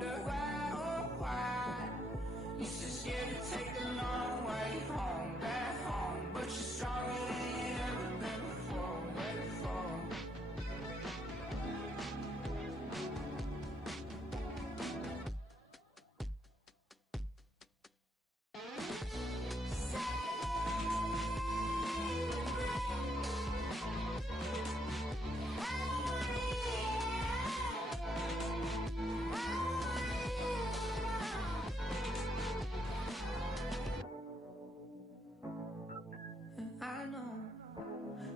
wonder why, oh why. You're so scared to take the long way home, back home. But you're stronger than you ever been before, way before. I know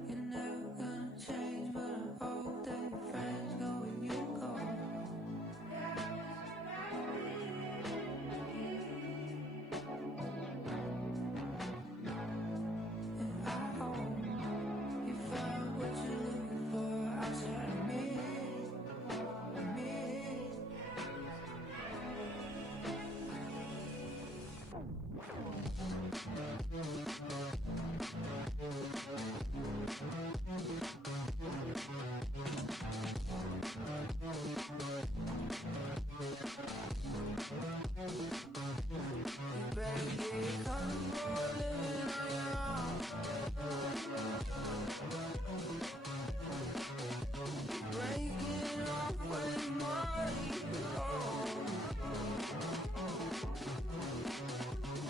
you're never gonna change, but I hope that your friends go where you go. And I hope you found what you're looking for outside of me. You better get comfortable living on your own. Breaking off with more you belong.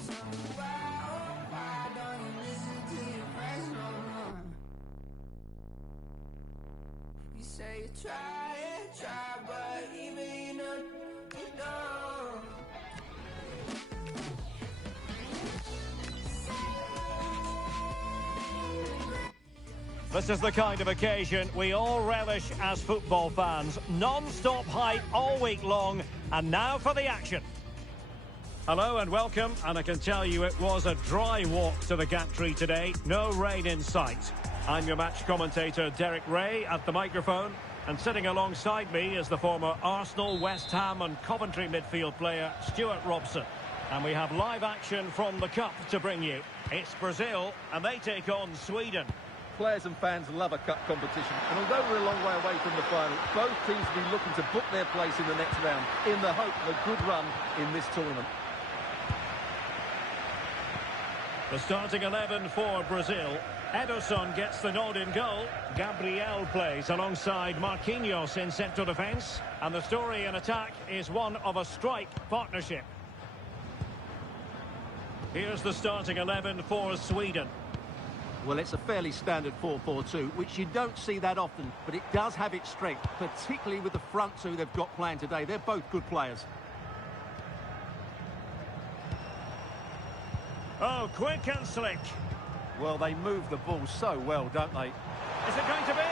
Tell me why, oh why don't you listen to your friends no more? You say you try, but even you know you don't. This is the kind of occasion we all relish as football fans. Non-stop hype all week long, and now for the action. Hello and welcome, and I can tell you it was a dry walk to the gantry today. No rain in sight. I'm your match commentator Derek Ray at the microphone, and sitting alongside me is the former Arsenal, West Ham and Coventry midfield player Stuart Robson. And we have live action from the Cup to bring you. It's Brazil, and they take on Sweden. Players and fans love a cup competition, and although we're a long way away from the final, both teams will be looking to book their place in the next round in the hope of a good run in this tournament. The starting 11 for Brazil. Ederson gets the nod in goal. Gabriel plays alongside Marquinhos in central defence. And the story in attack is one of a strike partnership. Here's the starting 11 for Sweden. Well, it's a fairly standard 4-4-2, which you don't see that often, but it does have its strength, particularly with the front two they've got playing today. They're both good players. Oh, quick and slick. Well, they move the ball so well, don't they? Is it going to be?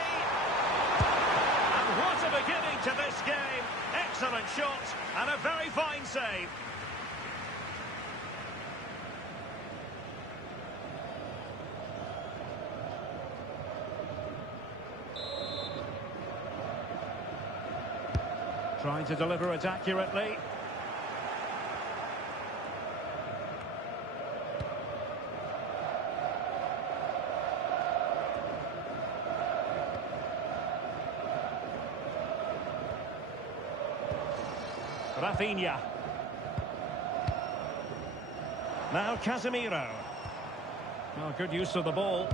And what a beginning to this game. Excellent shot and a very fine save. Trying to deliver it accurately. Rafinha. Now Casemiro. Oh, good use of the ball.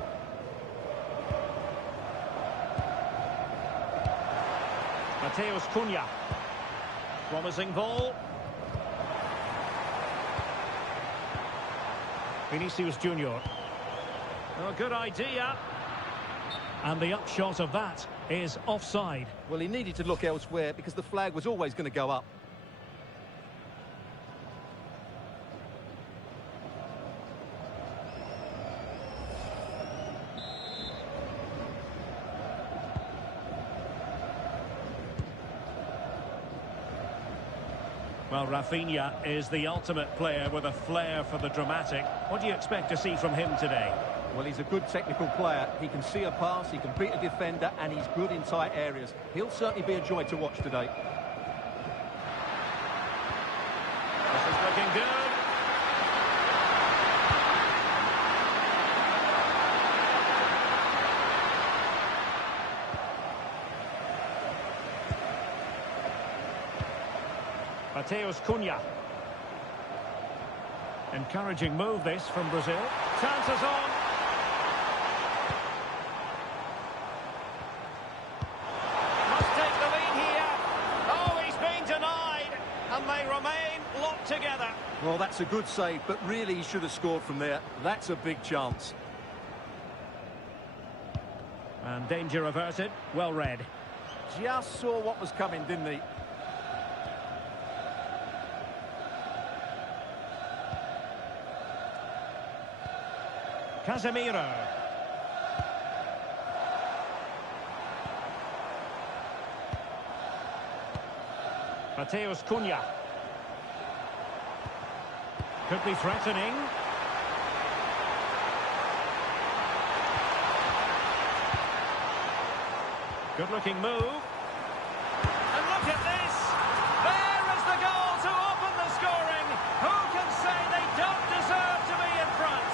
Mateus Cunha. Promising ball. Vinicius Junior. Oh, good idea. And the upshot of that is offside. Well, he needed to look elsewhere because the flag was always going to go up. Well, Rafinha is the ultimate player with a flair for the dramatic. What do you expect to see from him today? Well, he's a good technical player. He can see a pass, he can beat a defender, and he's good in tight areas. He'll certainly be a joy to watch today. This is looking good. Mateus Cunha. Encouraging move this from Brazil. Chances on. Must take the lead here. Oh, he's been denied. And they remain locked together. Well, that's a good save, but really he should have scored from there. That's a big chance. And danger averted. Well read. Just saw what was coming, didn't he? Casemiro. Mateus Cunha. Could be threatening. Good-looking move. And look at this! There is the goal to open the scoring! Who can say they don't deserve to be in front?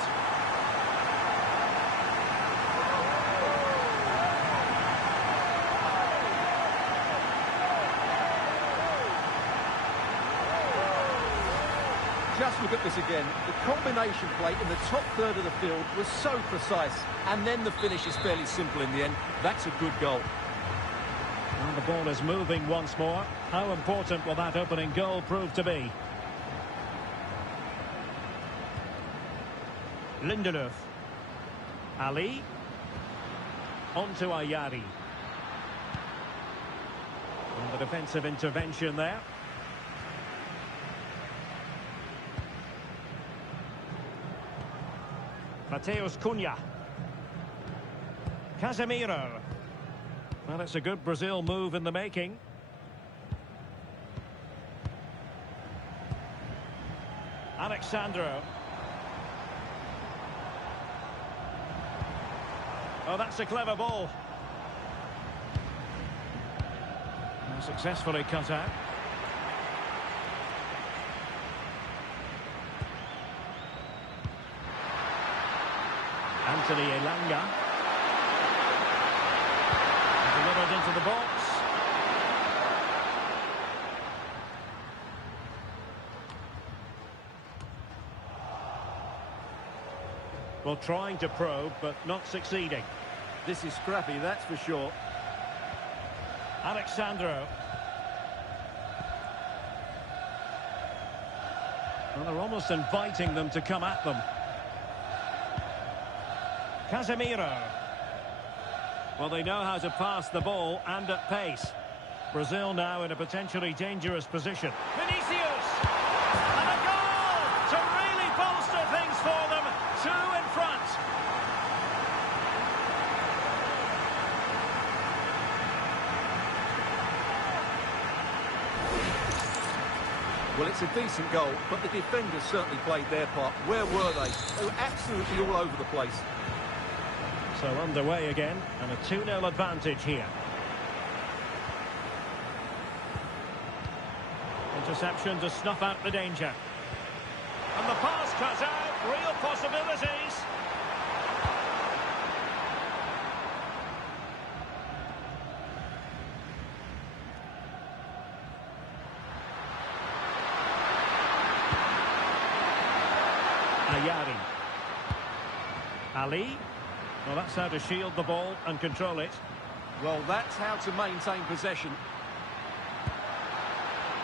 Just look at this again. The combination play in the top third of the field was so precise. And then the finish is fairly simple in the end. That's a good goal. And the ball is moving once more. How important will that opening goal prove to be? Lindelöf. Ali. On to Ayari. And the defensive intervention there. Mateus Cunha. Casemiro. Well, it's a good Brazil move in the making. Alexandro. Oh, that's a clever ball. And successfully cut out. Anthony Elanga. Delivered into the box. Well, trying to probe, but not succeeding. This is scrappy, that's for sure. Alexandro. Well, they're almost inviting them to come at them. Casemiro. Well, they know how to pass the ball and at pace. Brazil now in a potentially dangerous position. Vinicius! And a goal to really bolster things for them. Two in front. Well, it's a decent goal, but the defenders certainly played their part. Where were they? They were absolutely all over the place. So underway again, and a 2-0 advantage here. Interception to snuff out the danger. And the pass cut out, real possibilities. Ayari. Ali. Well, that's how to shield the ball and control it. Well, that's how to maintain possession.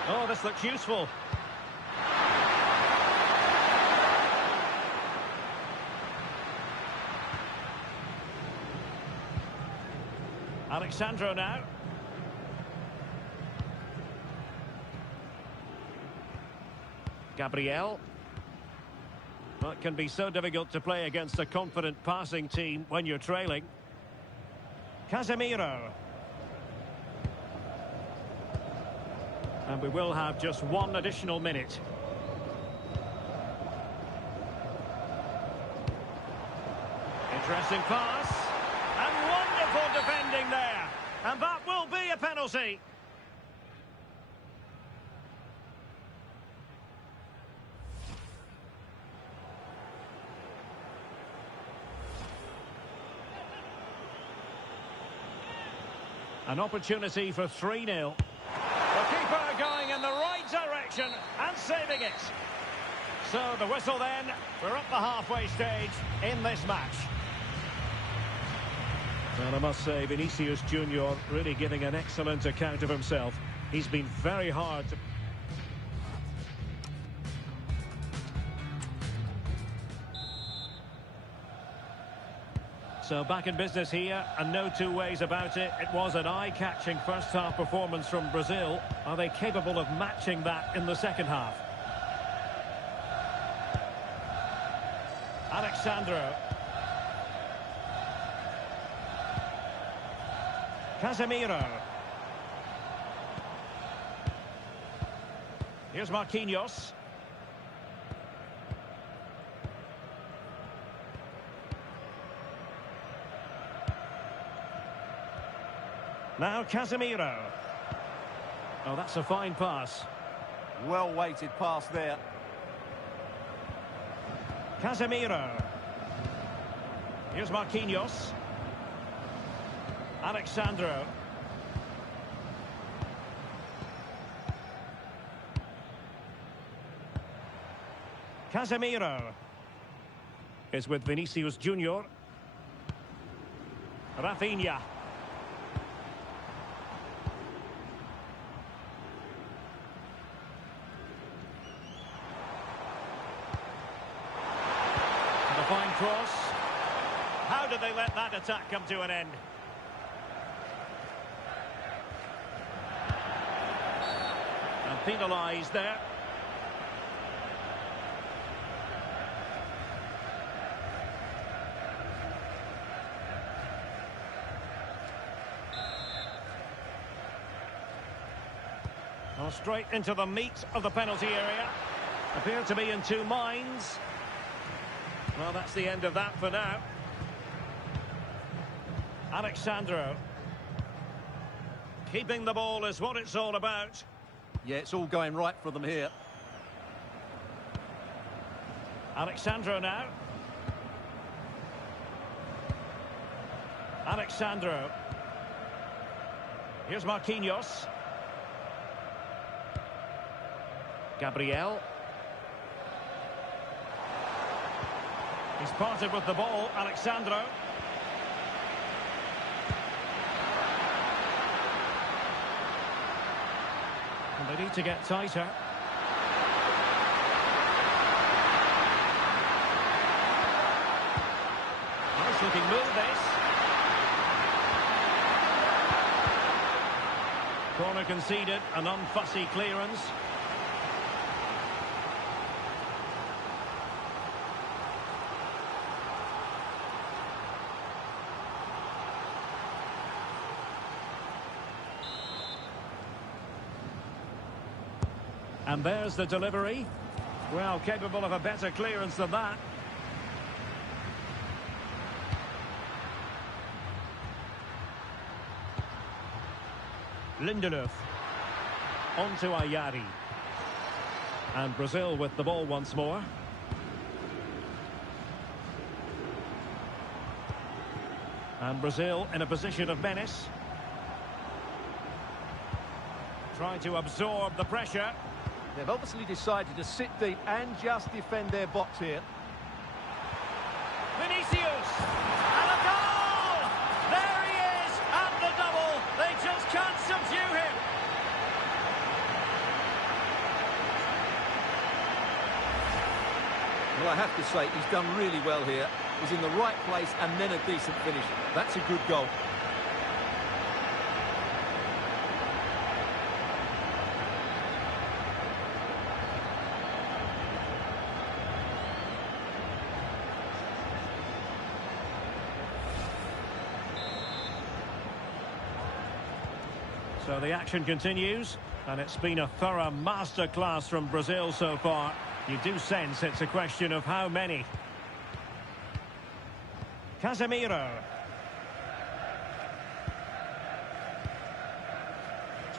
Oh, this looks useful. Alexandro now. Gabriel. Well, it can be so difficult to play against a confident passing team when you're trailing. Casemiro. And we will have just one additional minute. Interesting pass. And wonderful defending there. And that will be a penalty. An opportunity for 3-0. The keeper going in the right direction. it. So the whistle then, we're up the halfway stage in this match. And I must say, Vinicius Junior really giving an excellent account of himself. He's been very hard to... So back in business here, and no two ways about it. It was an eye-catching first-half performance from Brazil. Are they capable of matching that in the second half? Alexandro. Casemiro. Here's Marquinhos. Now Casemiro. Oh, that's a fine pass. Well-weighted pass there. Casemiro. Here's Marquinhos. Alexandro. Casemiro is with Vinicius Junior. Rafinha. And a fine cross. How did they let that attack come to an end? And penalised there. Well, straight into the meat of the penalty area. Appear to be in two minds. Well, that's the end of that for now. Alexandro. Keeping the ball is what it's all about. Yeah, it's all going right for them here. Alexandro now. Alexandro. Here's Marquinhos. Gabriel. He's parted with the ball, Alexandro. And they need to get tighter. Nice looking move, this. Corner conceded, an unfussy clearance. And there's the delivery. Well, capable of a better clearance than that. Lindelöf. On to Ayari. And Brazil with the ball once more. And Brazil in a position of menace. Trying to absorb the pressure. They've obviously decided to sit deep and just defend their box here. Vinicius! And a goal! There he is! And the double! They just can't subdue him! Well, I have to say, he's done really well here. He's in the right place and then a decent finish. That's a good goal. So the action continues, and it's been a thorough masterclass from Brazil so far. You do sense it's a question of how many. Casemiro.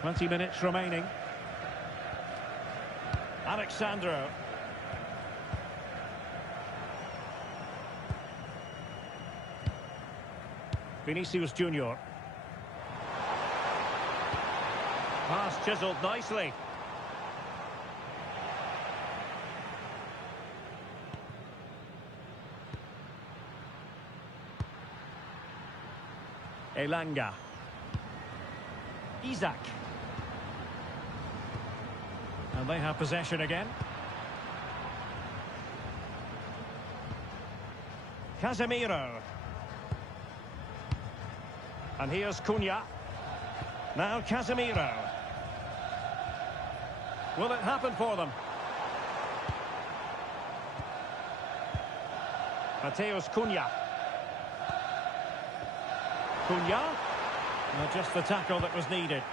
20 minutes remaining. Alexandro. Vinicius Junior. Pass chiseled nicely. Elanga. Isak. And they have possession again. Casemiro. And here's Cunha. Now Casemiro. Will it happen for them? Mateus Cunha. Cunha. Just the tackle that was needed.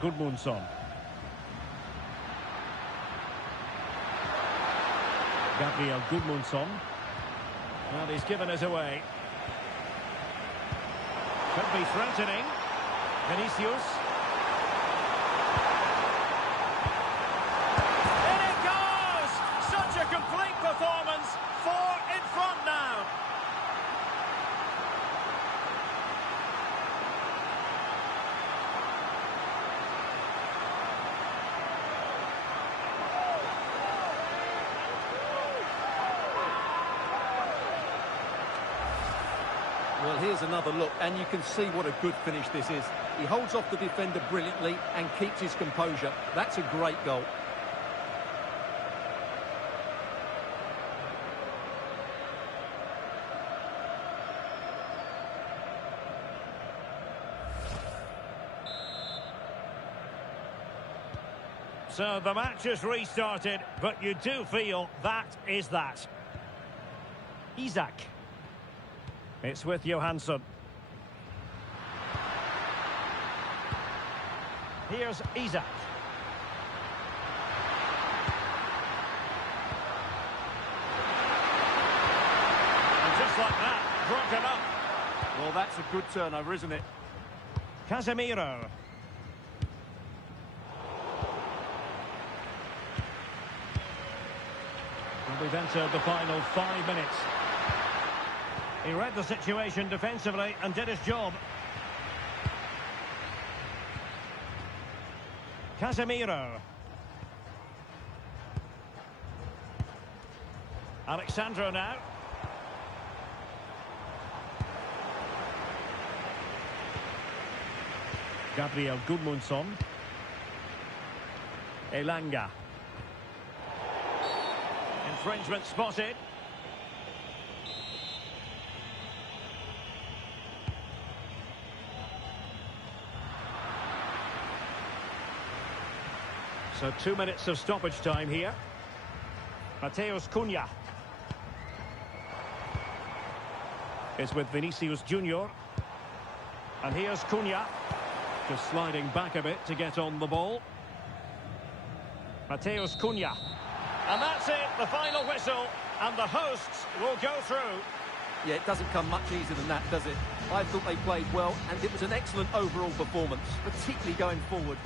Gudmundsson. Gabriel Gudmundsson. Well, he's given us away. Could be threatening. Vinicius. In it goes! Such a complete performance. 4 in front now. Well, here's another look, and you can see what a good finish this is. He holds off the defender brilliantly and keeps his composure. That's a great goal. So the match has restarted, but you do feel that is that. Isak. It's with Johansson. Here's Isak. And just like that, broken up. Well, that's a good turnover, isn't it? Casemiro. And we've entered the final 5 minutes. He read the situation defensively and did his job. Casemiro. Alexandro now. Gabriel Gudmundsson. Elanga. Infringement spotted. So 2 minutes of stoppage time here. Mateus Cunha. It's with Vinicius Junior. And here's Cunha. Just sliding back a bit to get on the ball. Mateus Cunha. And that's it, the final whistle. And the hosts will go through. Yeah, it doesn't come much easier than that, does it? I thought they played well, and it was an excellent overall performance, particularly going forward.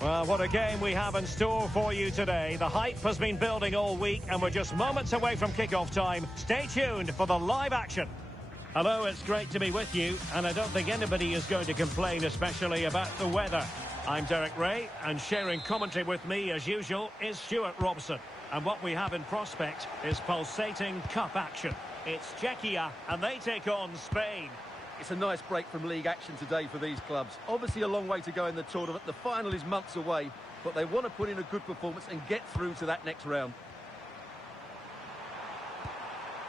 Well, what a game we have in store for you today. The hype has been building all week and we're just moments away from kickoff time. Stay tuned for the live action. Hello, it's great to be with you, and I don't think anybody is going to complain, especially about the weather. I'm Derek Ray, and sharing commentary with me, as usual, is Stuart Robson. And what we have in prospect is pulsating cup action. It's Czechia, and they take on Spain. It's a nice break from league action today for these clubs. Obviously a long way to go in the tournament. The final is months away, but they want to put in a good performance and get through to that next round.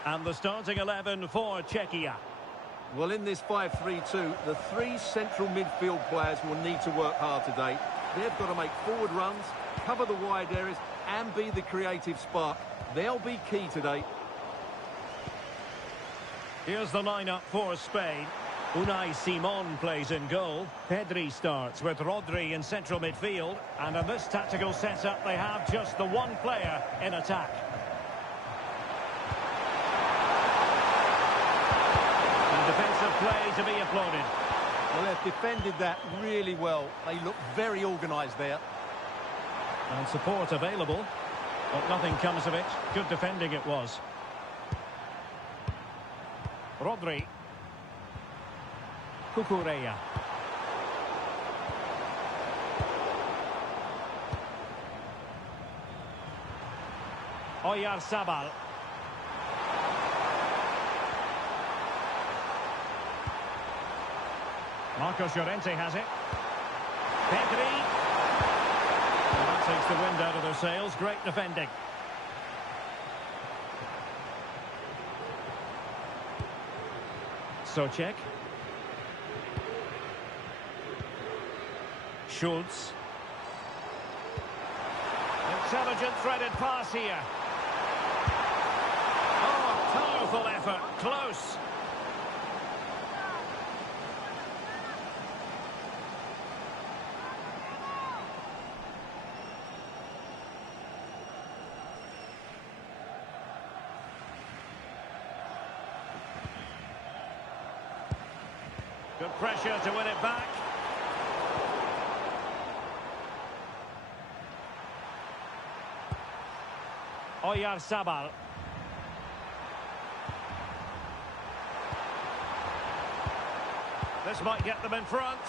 And the starting 11 for Czechia. Well, in this 5-3-2, the 3 central midfield players will need to work hard today. They've got to make forward runs, cover the wide areas, and be the creative spark. They'll be key today. Here's the lineup for Spain. Unai Simon plays in goal. Pedri starts with Rodri in central midfield. And in this tactical setup, they have just the one player in attack. And defensive play to be applauded. Well, they've defended that really well. They look very organised there. And support available, but nothing comes of it. Good defending it was. Rodri. Cucurella. Oyarzabal. Marcos Llorente has it. Pedri. Well, that takes the wind out of their sails. Great defending. Socek. Schultz. Intelligent threaded pass here. Oh, powerful effort. Close. Good pressure to win it back. Oyarzabal. This might get them in front.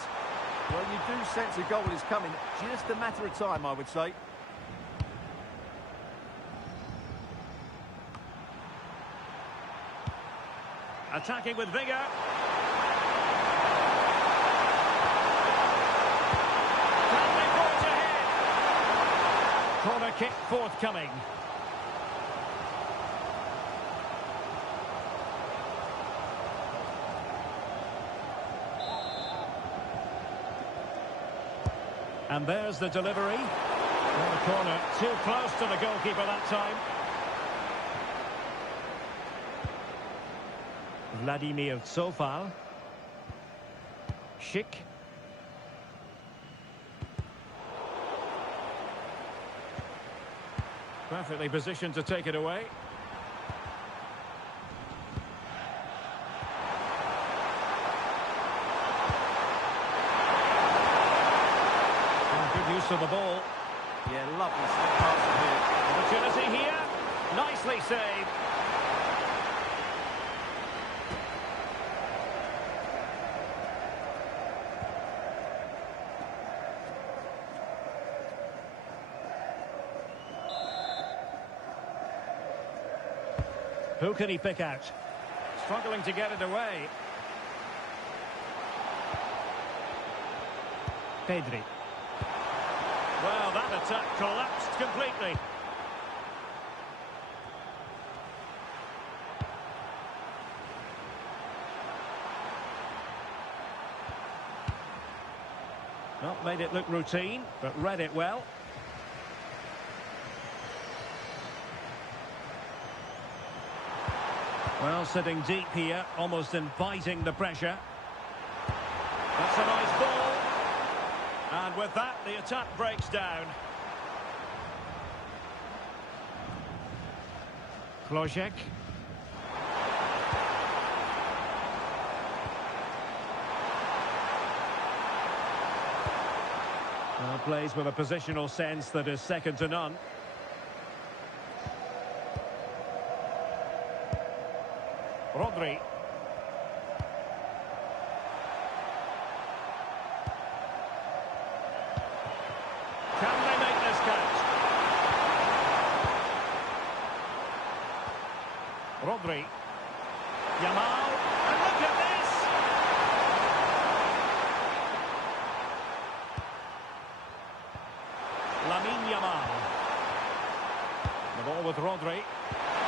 Well, you do sense a goal is coming. Just a matter of time, I would say. Attacking with vigour. Can they forge ahead? Corner kick forthcoming. And there's the delivery. Well, the corner too close to the goalkeeper that time. Vladimir Sofal. Schick. Perfectly positioned to take it away. Good use of the ball. Yeah, lovely slip pass here. Opportunity here. Nicely saved. Who can he pick out? Struggling to get it away. Pedri. Well, that attack collapsed completely. Not made it look routine, but read it well. Well, sitting deep here, almost inviting the pressure. That's a nice ball. And with that, the attack breaks down. Klojek. Well, plays with a positional sense that is second to none. Rodri. Can they make this count? Rodri. Yamal. And look at this! Lamine Yamal. The ball with Rodri.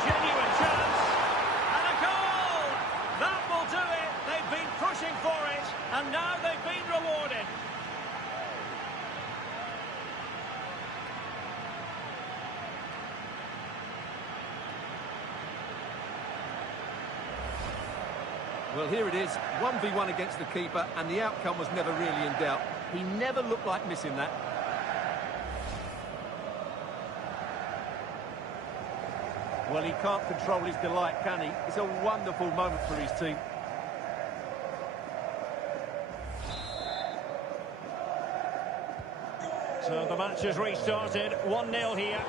Genuine chance. That will do it. They've been pushing for it, and now they've been rewarded. Well, here it is, 1v1 against the keeper, and the outcome was never really in doubt. He never looked like missing that. Well, he can't control his delight, can he? It's a wonderful moment for his team. So the match has restarted. 1-0 here.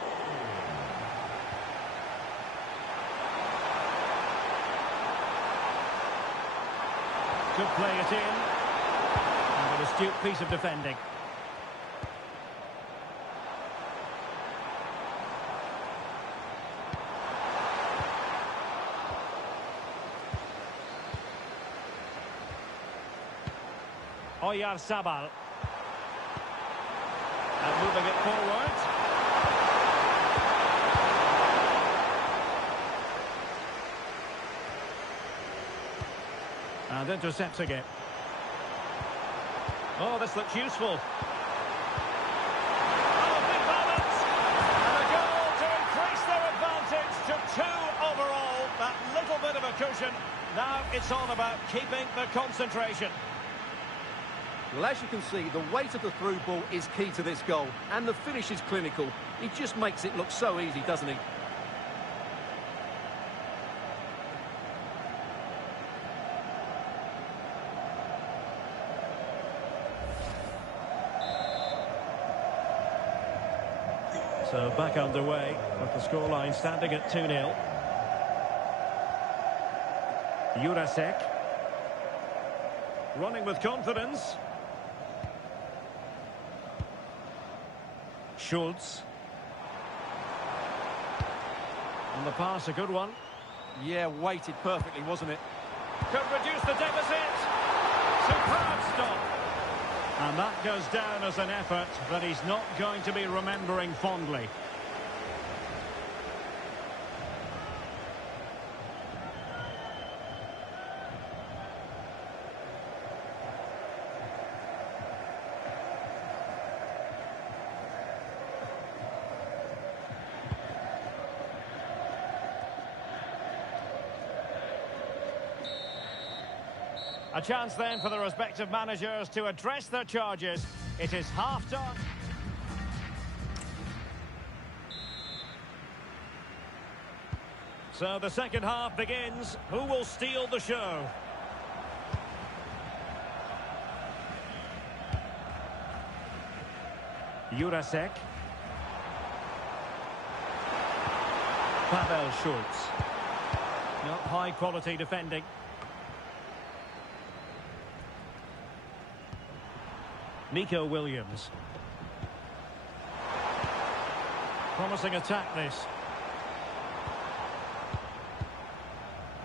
Could play it in. And an astute piece of defending. Oyarzabal. And moving it forward. And intercepting it. Oh, this looks useful. Oh, big moment! And a goal to increase their advantage to 2 overall. That little bit of a cushion. Now it's all about keeping the concentration. Well, as you can see, the weight of the through ball is key to this goal. And the finish is clinical. He just makes it look so easy, doesn't he? So back underway with the scoreline standing at 2-0. Jurasek. Running with confidence. Schultz. And the pass, a good one. Yeah, weighted perfectly, wasn't it? Could reduce the deficit. Superb stop. And that goes down as an effort that he's not going to be remembering fondly. A chance then for the respective managers to address their charges. It is half-time. So the second half begins. Who will steal the show? Jurasek. Pavel Schultz. Not high-quality defending. Nico Williams. Promising attack this.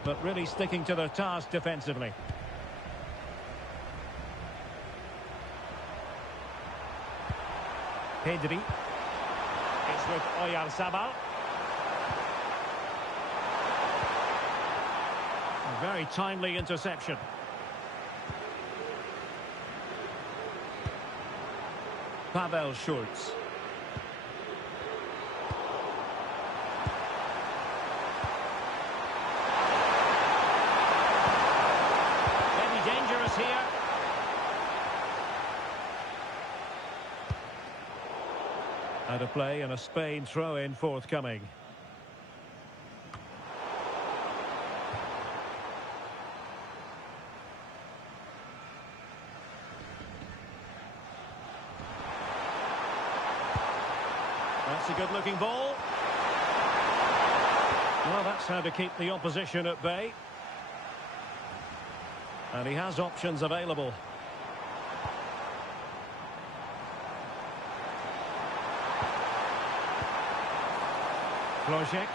But really sticking to their task defensively. Pedri. It's with Oyarzabal. A very timely interception. Pavel Schultz. Maybe dangerous here. Out of play and a Spain throw-in forthcoming. That's a good-looking ball. Well, that's how to keep the opposition at bay. And he has options available. Flojek.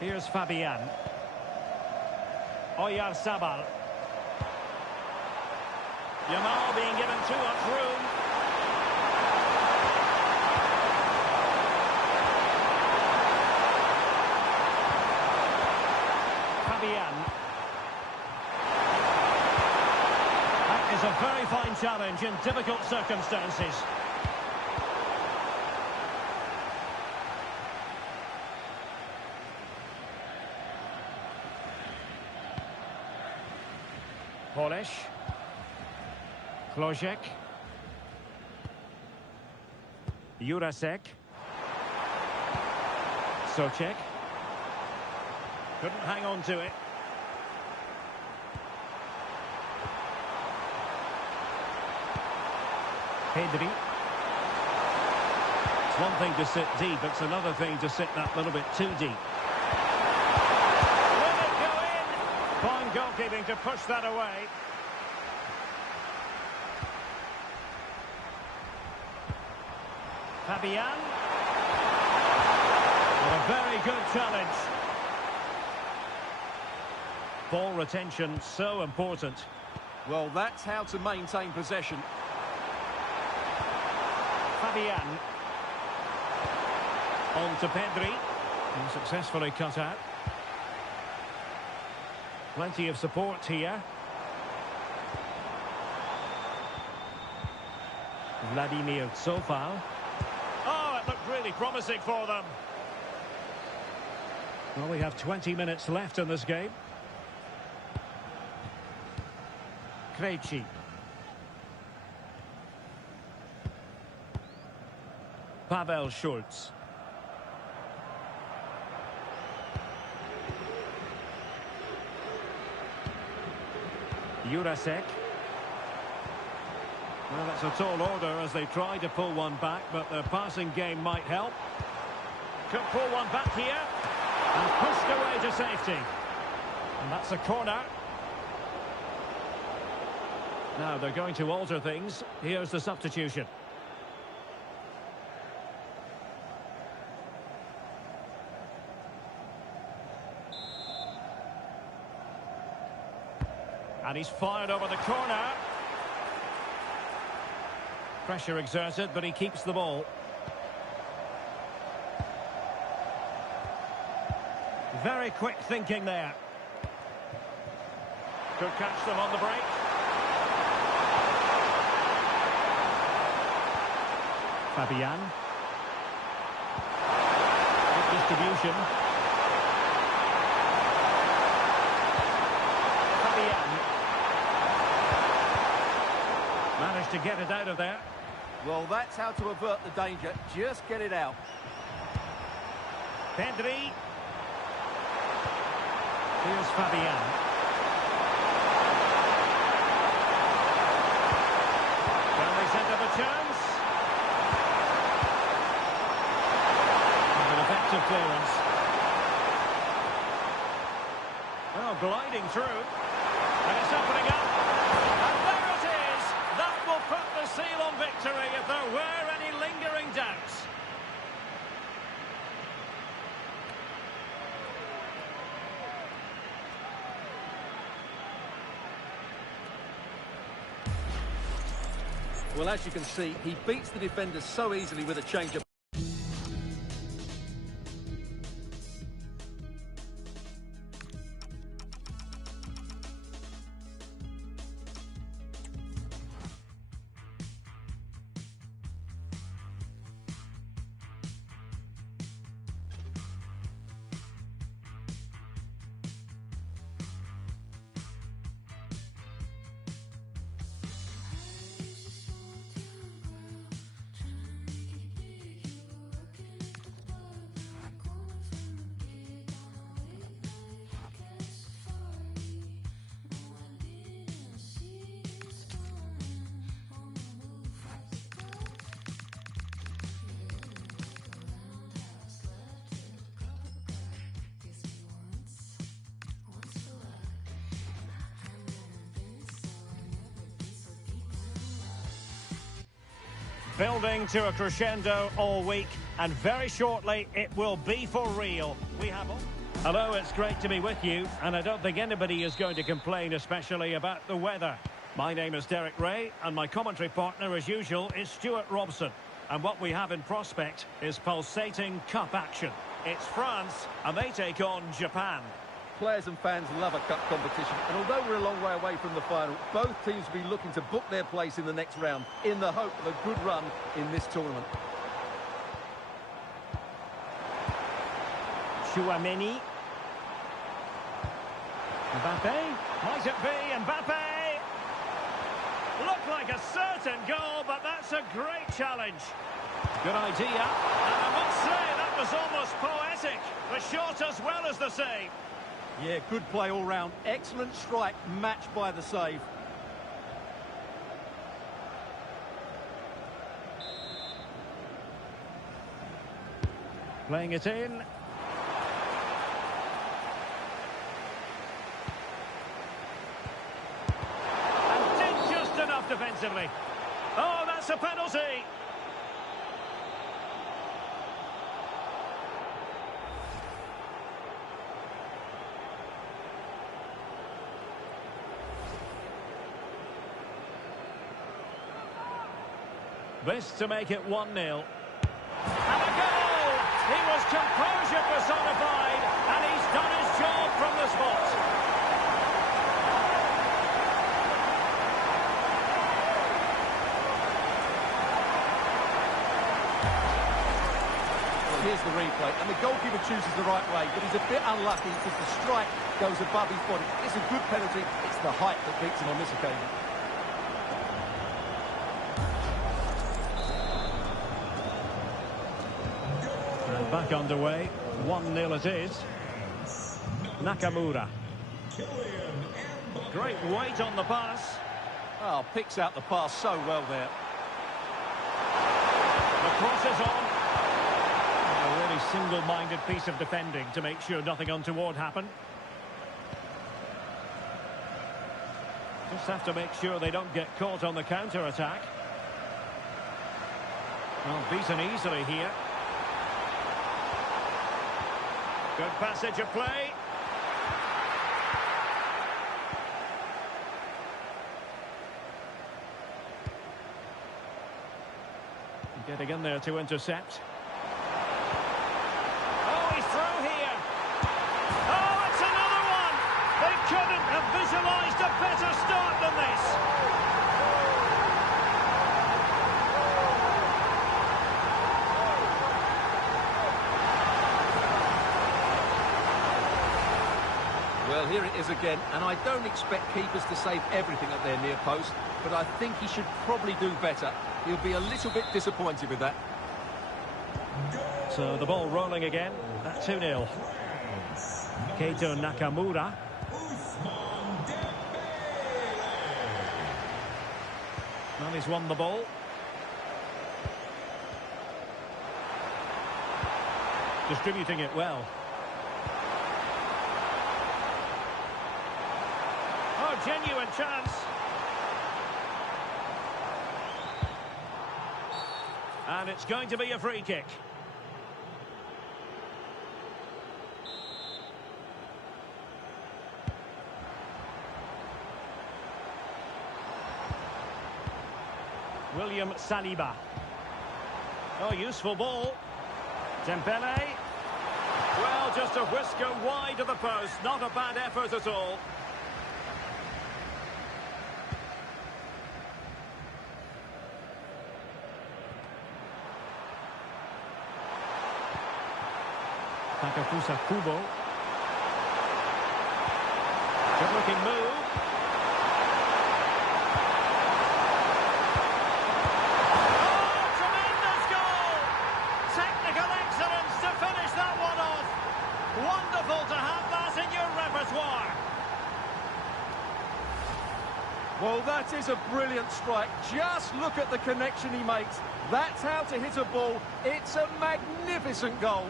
Here's Fabian. Oyarzabal. Yamal being given too much room. Fabian. That is a very fine challenge in difficult circumstances. Polish. Flojek. Jurasek. Socek. Couldn't hang on to it. Pedri. It's one thing to sit deep, it's another thing to sit that little bit too deep. Will it go in? Fine goalkeeping to push that away. Fabian. A very good challenge. Ball retention so important. Well, that's how to maintain possession. Fabian. On to Pedri. And successfully cut out. Plenty of support here. Vladimir Sofal. Oh, it looked really promising for them. Well, we have 20 minutes left in this game. Krejci. Pavel Schulz. Jurasek. Well, that's a tall order as they try to pull one back, but their passing game might help. Could pull one back here. And pushed away to safety. And that's a corner. Now they're going to alter things. Here's the substitution. And he's fired over the corner. Pressure exerted, but he keeps the ball. Very quick thinking there. Could catch them on the break. Fabian. Good distribution. Fabian. Managed to get it out of there. Well, that's how to avert the danger. Just get it out. Pedri. Here's Fabian. Can they set up a chance? An effective clearance. Oh, gliding through. And it's opening up. And there it is. That will put the seal on victory if there were any lingering doubts. Well, as you can see, he beats the defenders so easily with a change of... Building to a crescendo all week, and very shortly it will be for real. We have all... Hello, it's great to be with you, and I don't think anybody is going to complain, especially about the weather. My name is Derek Ray, and my commentary partner, as usual, is Stuart Robson. And what we have in prospect is pulsating cup action. It's France, and they take on Japan. Players and fans love a cup competition, and although we're a long way away from the final, both teams will be looking to book their place in the next round in the hope of a good run in this tournament. Chouameni. Mbappe. Might it be Mbappe? Looked like a certain goal, but that's a great challenge. Good idea. And I must say, that was almost poetic. The shot as well as the save. Yeah, good play all round. Excellent strike, matched by the save. Playing it in. And did just enough defensively. Oh, that's a penalty. This to make it 1-0. And a goal! He was composure personified, and he's done his job from the spot. Well, here's the replay, and the goalkeeper chooses the right way, but he's a bit unlucky because the strike goes above his body. It's a good penalty. It's the height that beats him on this occasion. Back underway, 1-0 it is. Nakamura. Great weight on the pass. Oh, picks out the pass so well there. The cross is on. A really single-minded piece of defending to make sure nothing untoward happened. Just have to make sure they don't get caught on the counter-attack. Well, beaten easily here. Good passage of play. Getting in there to intercept. Oh, he's through here. Oh, it's another one. They couldn't have visualised a better start than this. Well, here it is again, and I don't expect keepers to save everything at their near post, but I think he should probably do better. He'll be a little bit disappointed with that. So the ball rolling again at 2-0. Keito Nakamura. Well, he's won the ball. Distributing it well. Oh, genuine chance. And it's going to be a free kick. William Saliba. Oh, useful ball. Dembele. Well, just a whisker wide of the post. Not a bad effort at all. Takafusa Kubo. Good looking move. Oh, tremendous goal! Technical excellence to finish that one off. Wonderful to have that in your repertoire. Well, that is a brilliant strike. Just look at the connection he makes. That's how to hit a ball. It's a magnificent goal.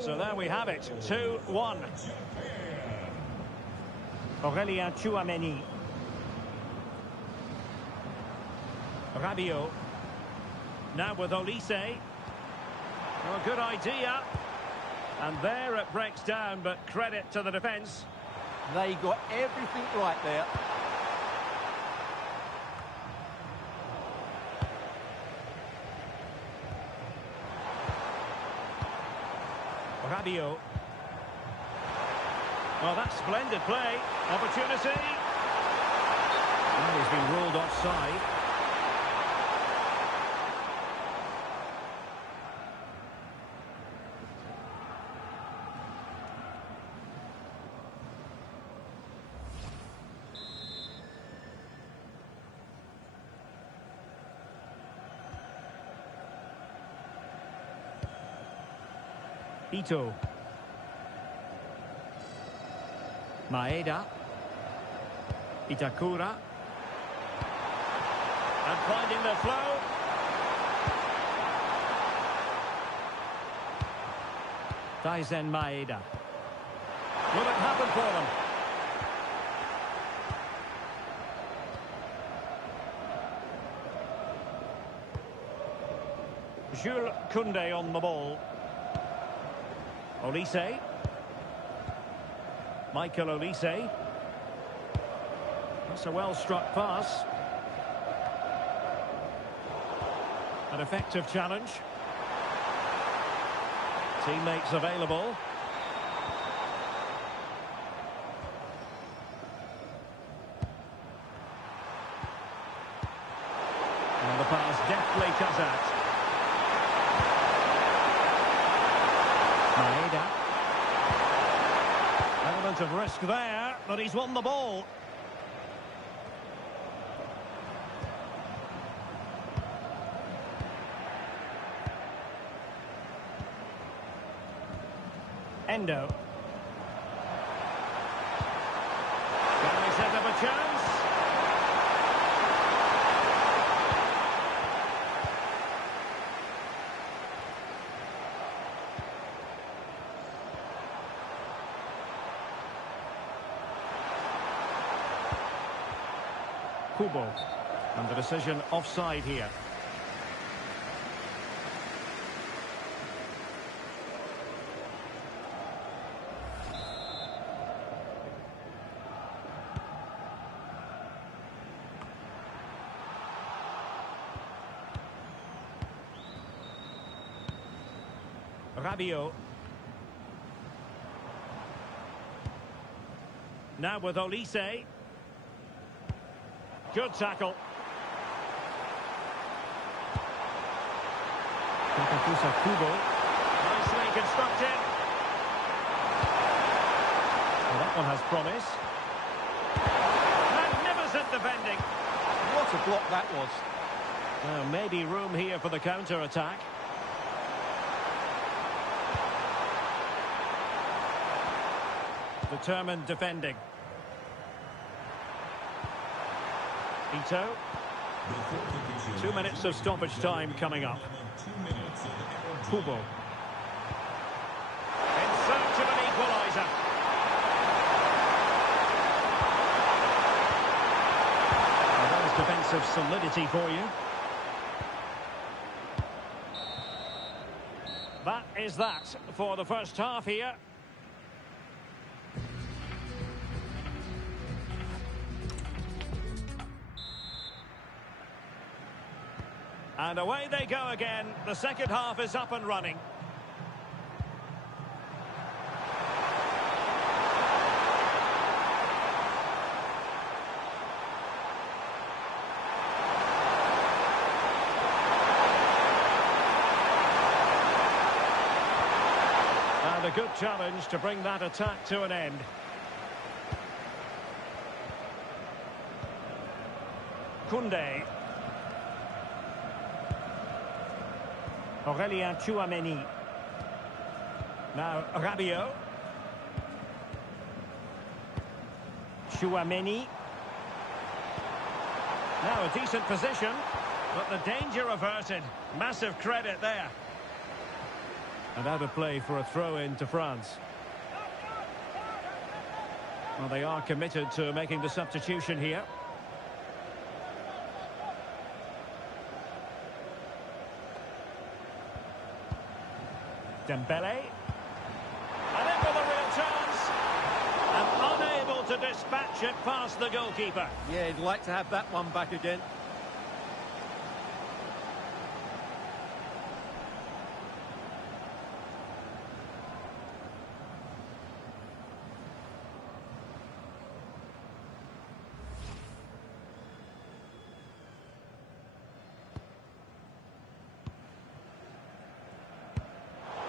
So there we have it, 2-1. Aurélien Tchouameni. Rabiot. Now with Olise. Well, good idea. And there it breaks down, but credit to the defence. They got everything right there. Rabiot. Well, that's splendid play. Opportunity. Well, he's been ruled offside. Ito. Maeda. Itakura. And finding the flow. Daisen Maeda. Will it happen for them? Jules Koundé on the ball. Olise. Michael Olise. That's a well-struck pass. An effective challenge. Teammates available. And the pass deftly cut out. Maeda. Element of risk there, but he's won the ball. Endo. Can they set up a chance? Kubo. And the decision offside here. Rabiot. Now with Olise. Good tackle. Kubo. Nicely constructed. Well, that one has promise. Magnificent defending. What a block that was. Maybe room here for the counter-attack. Determined defending. Ito. 2 minutes of stoppage time coming up. Kubo. In search of an equaliser. Well, there's defensive solidity for you. That is that for the first half here. And away they go again. The second half is up and running. And a good challenge to bring that attack to an end. Koundé. Aurélien Tchouameni. Now Rabiot. Tchouameni. Now a decent position, but the danger averted. Massive credit there. And out of play for a throw-in to France. Well, they are committed to making the substitution here. Dembele. And in with a real chance. And unable to dispatch it past the goalkeeper. Yeah, he'd like to have that one back again.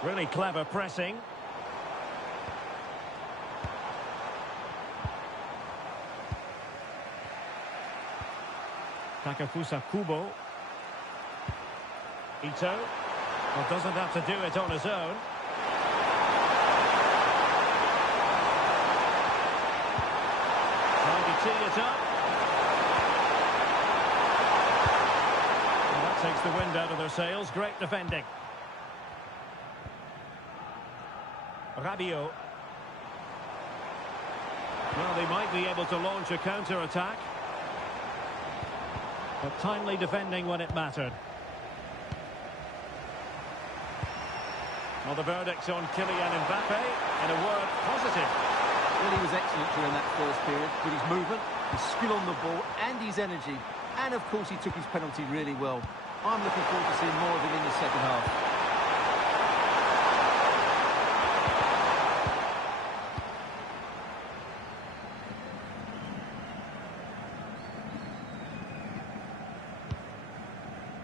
Really clever pressing. Takefusa Kubo. Ito. Well, doesn't have to do it on his own. tee it up. Well, that takes the wind out of their sails. Great defending. Rabiot. Well, they might be able to launch a counter-attack. But timely defending when it mattered. Well, the verdict's on Kylian Mbappe. In a word, positive. Well, he was excellent during that first period with his movement, his skill on the ball and his energy. And, of course, he took his penalty really well. I'm looking forward to seeing more of him in the second half.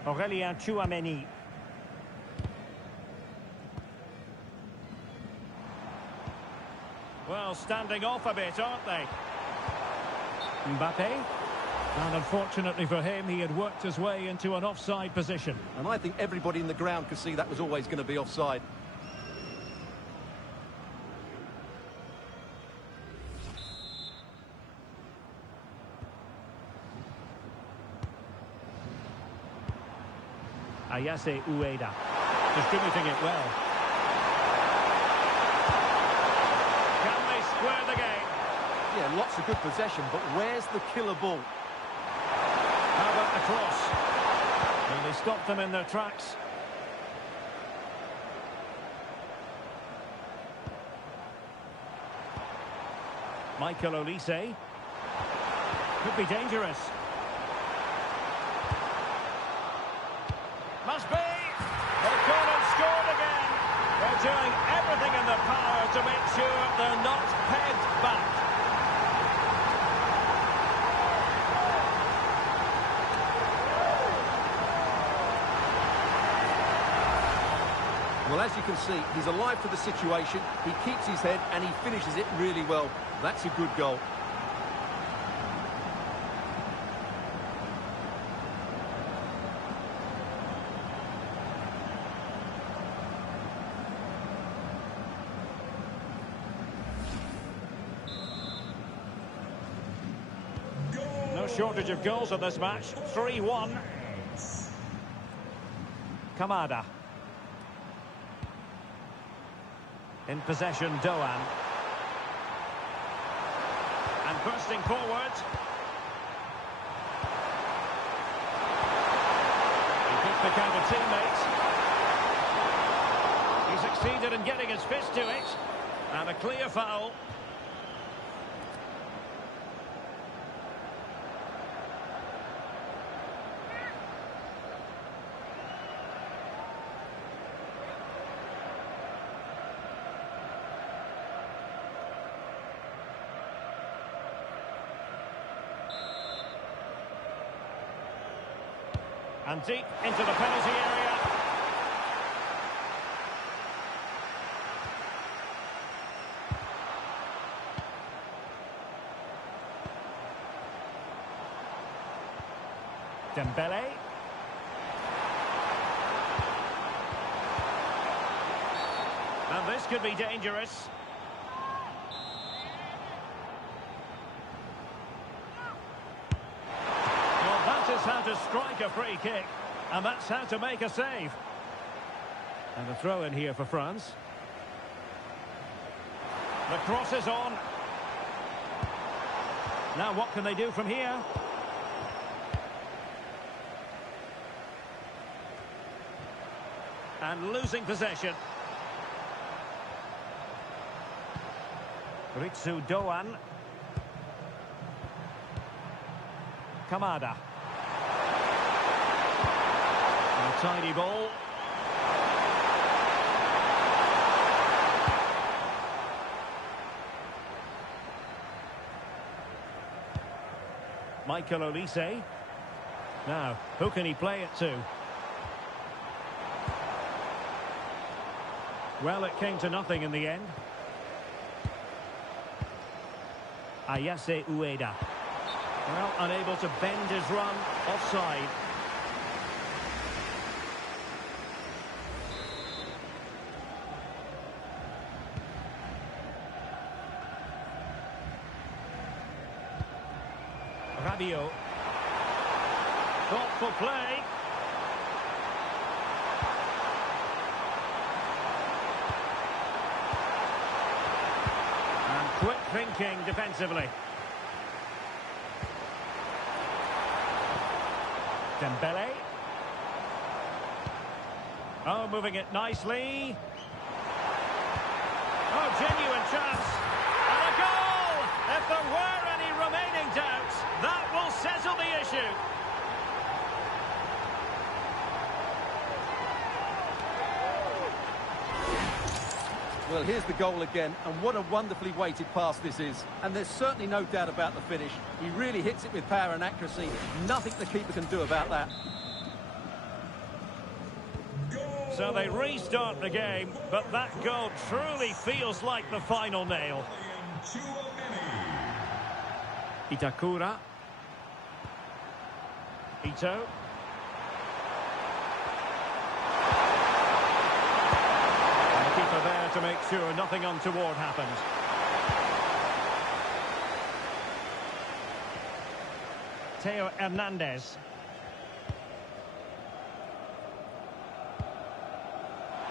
Aurélien Tchouameni. Well, standing off a bit, aren't they? Mbappe. And unfortunately for him, he had worked his way into an offside position. And I think everybody in the ground could see that was always going to be offside. Ayase Ueda. Distributing it well. Can they square the game? Yeah, lots of good possession, but where's the killer ball? How about the cross? And they stopped them in their tracks. Michael Olise. Could be dangerous. Must be. They've gone and scored again. They're doing everything in their power to make sure they're not pegged back. Well, as you can see, he's alive to the situation. He keeps his head and he finishes it really well. That's a good goal. No shortage of goals in this match. 3-1. Kamada. In possession, Doan. And bursting forward. He puts the counter teammates. He succeeded in getting his fist to it. And a clear foul. And deep into the penalty area. Dembele. And this could be dangerous. That's how to strike a free kick, and that's how to make a save. And a throw in here for France. The cross is on. Now what can they do from here? And losing possession. Ritsu Doan. Kamada. A tidy ball. Michael Olise. Now, who can he play it to? Well, it came to nothing in the end. Ayase Ueda. Well, unable to bend his run, offside. Rabiot. Thoughtful play. And quick thinking defensively. Dembele. Oh, moving it nicely. Oh, genuine chance. And a goal! If there were any remaining doubts, that will settle the issue. Well, here's the goal again, and what a wonderfully weighted pass this is. And there's certainly no doubt about the finish. He really hits it with power and accuracy. Nothing the keeper can do about that. So they restart the game, but that goal truly feels like the final nail. Itakura. Ito. And the keeper there to make sure nothing untoward happens. Theo Hernandez.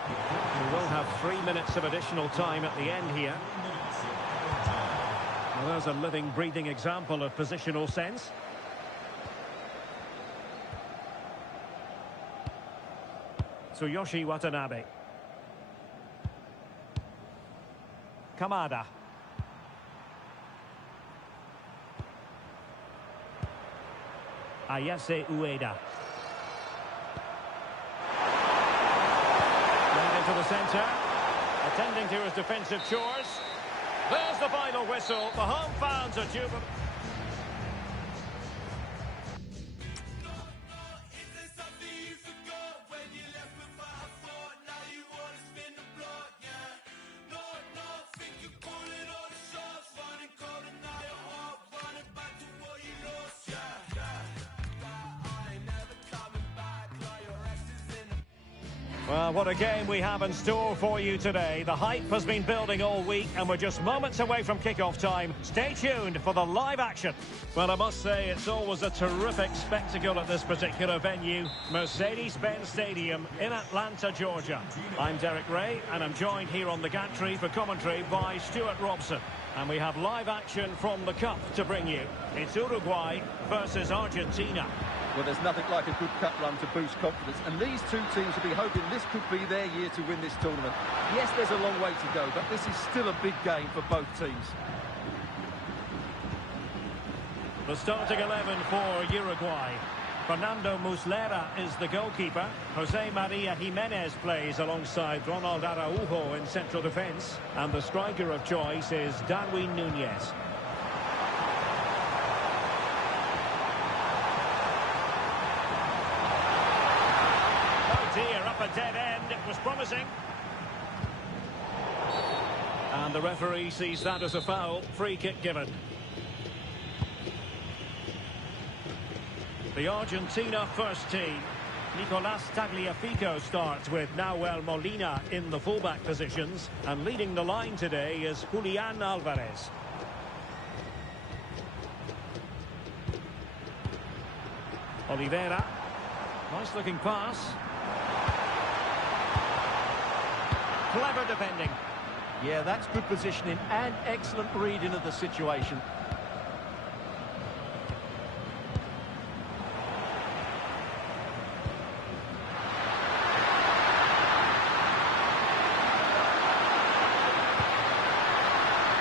We will have 3 minutes of additional time at the end here. Well, there's a living, breathing example of positional sense. Tsuyoshi Watanabe. Kamada. Ayase Ueda. Into the centre, attending to his defensive chores. There's the final whistle. The home fans are jubilant. Well, what a game we have in store for you today. The hype has been building all week and we're just moments away from kickoff time. Stay tuned for the live action. Well, I must say it's always a terrific spectacle at this particular venue, Mercedes-Benz Stadium in Atlanta, Georgia. I'm Derek Ray and I'm joined here on the gantry for commentary by Stuart Robson. And we have live action from the Cup to bring you. It's Uruguay versus Argentina. Well, there's nothing like a good cup run to boost confidence, and these two teams will be hoping this could be their year to win this tournament. Yes, there's a long way to go, but this is still a big game for both teams. The starting 11 for Uruguay. Fernando Muslera is the goalkeeper. Jose Maria Jimenez plays alongside Ronald Araujo in central defence. And the striker of choice is Darwin Núñez. Up a dead end, it was promising. And the referee sees that as a foul. Free kick given. The Argentina first team. Nicolás Tagliafico starts with Nahuel Molina in the fullback positions. And leading the line today is Julián Álvarez. Oliveira. Nice looking pass. Clever defending. Yeah, that's good positioning and excellent reading of the situation.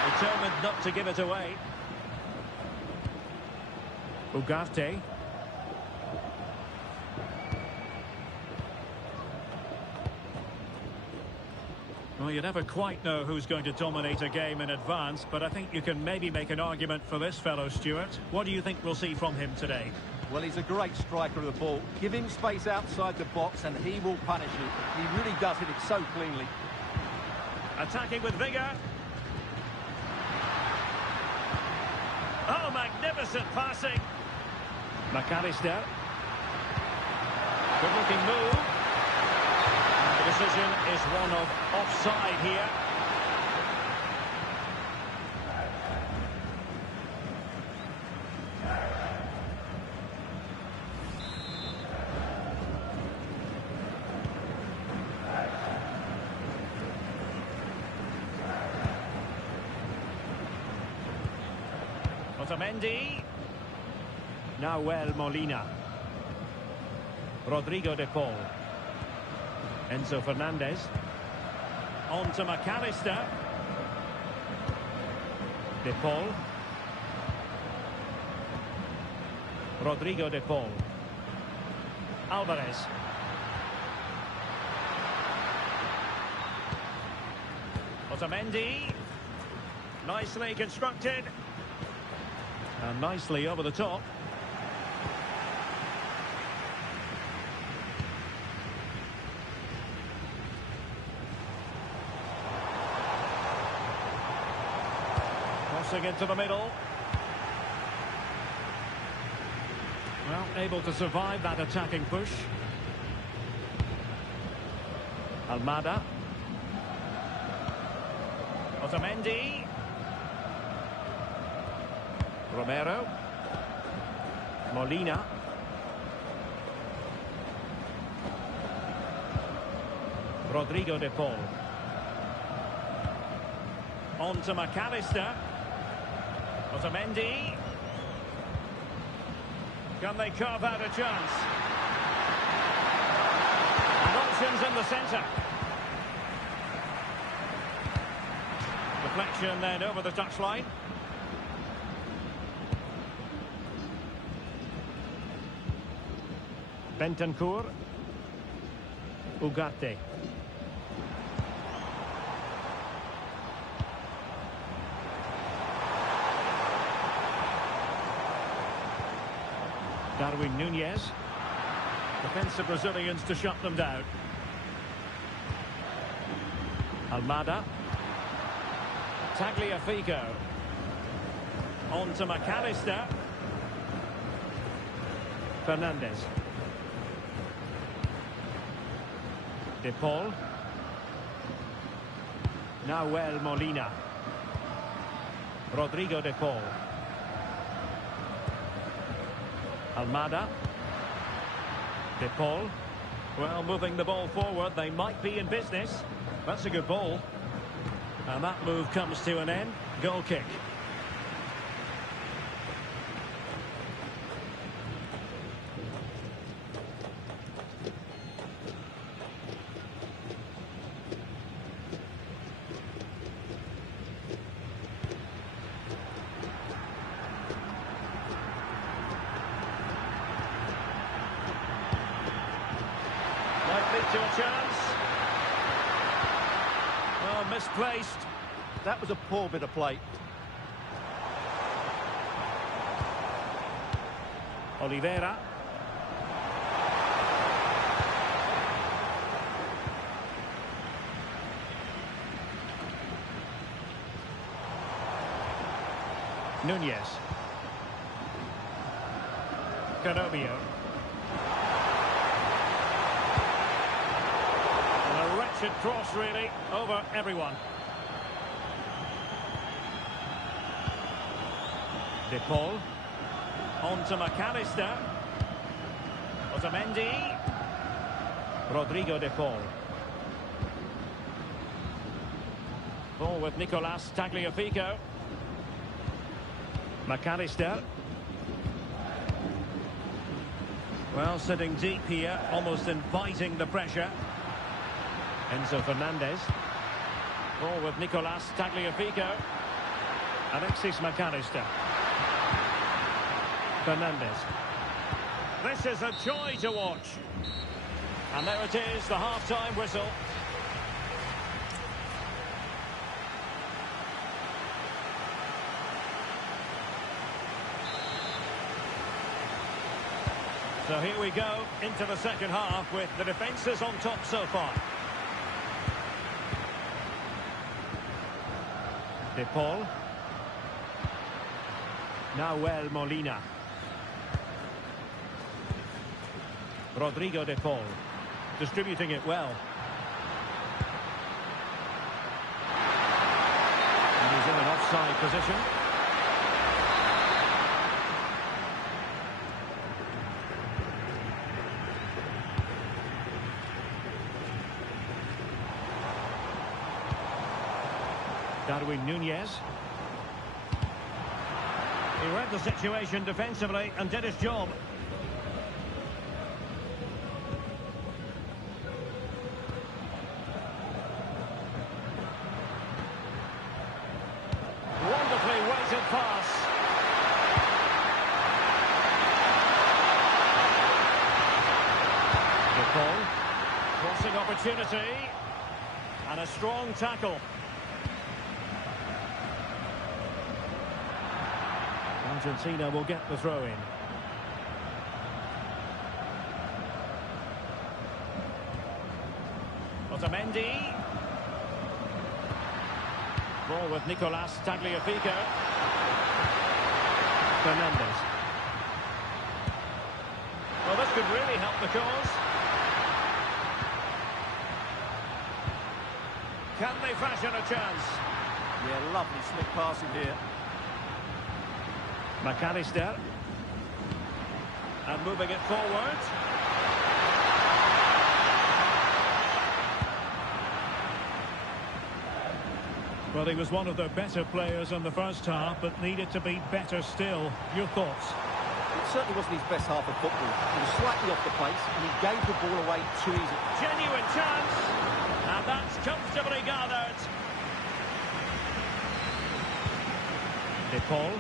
Determined not to give it away. Ugarte. Well, you never quite know who's going to dominate a game in advance, but I think you can maybe make an argument for this fellow, Stuart. What do you think we'll see from him today? Well, he's a great striker of the ball. Give him space outside the box and he will punish you. He really does hit it so cleanly. Attacking with vigour. Oh, magnificent passing. McAllister. Good-looking move. And the decision is one of offside here. Otamendi. Nahuel Molina. Rodrigo de Paul. Enzo Fernandez. On to McAllister. De Paul. Rodrigo de Paul. Alvarez. Otamendi. Nicely constructed. And nicely over the top. Crossing into the middle. Well, able to survive that attacking push. Almada. Otamendi. Romero. Molina. Rodrigo de Paul. On to McAllister. Otamendi. Can they carve out a chance? And options in the centre. Deflection then over the touchline. Bentancur. Ugarte. Darwin Nunez. Defensive Brazilians to shut them down. Almada. Tagliafico. On to McAllister. Fernandez. De Paul. Nahuel Molina. Rodrigo de Paul. Almada. De Paul. Well, moving the ball forward, they might be in business. That's a good ball. And that move comes to an end. Goal kick. To a chance. Well, misplaced. That was a poor bit of play. Oliveira. Nunez. Canobio. Wretched cross, really, over everyone. De Paul. On to McAllister. Otamendi. Rodrigo de Paul. Ball with Nicolas Tagliafico. McAllister. Well, sitting deep here, almost inviting the pressure. Enzo Fernandez. Ball with Nicolas Tagliafico. Alexis McAllister. Fernandez. This is a joy to watch. And there it is, the half-time whistle. So here we go into the second half with the defences on top so far. De Paul. Nahuel Molina. Rodrigo de Paul. Distributing it well. And he's in an offside position. Darwin Nunez. He read the situation defensively and did his job. Wonderfully weighted pass. Good ball. Crossing opportunity. And a strong tackle. Argentina will get the throw in. Otamendi. Ball with Nicolas Tagliafico. Fernandez. Well, this could really help the cause. Can they fashion a chance? Yeah, lovely slick passing here. McAllister. And moving it forward. Well, he was one of the better players in the first half, but needed to be better still. Your thoughts? It certainly wasn't his best half of football. He was slightly off the pace, and he gave the ball away too easily. Genuine chance. And that's comfortably gathered. De Paul.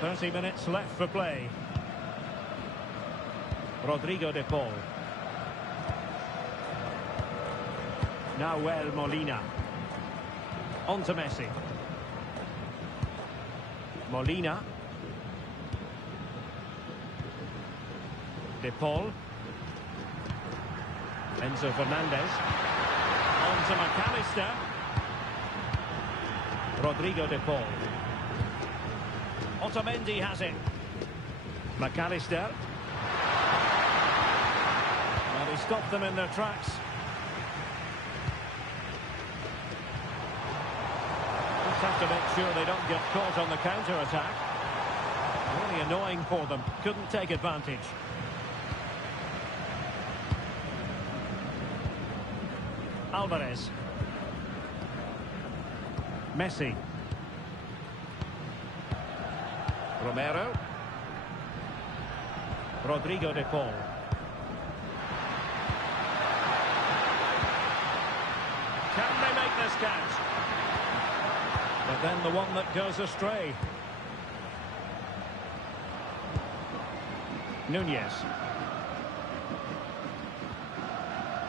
30 minutes left for play. Rodrigo De Paul. Nahuel Molina. On to Messi. Molina. De Paul. Enzo Fernandez. On to McAllister. Rodrigo De Paul. Otamendi has it. McAllister. Well, he stopped them in their tracks. Just have to make sure they don't get caught on the counter-attack. Really annoying for them. Couldn't take advantage. Alvarez. Messi. Romero. Rodrigo De Paul. Can they make this count? But then the one that goes astray. Nunez.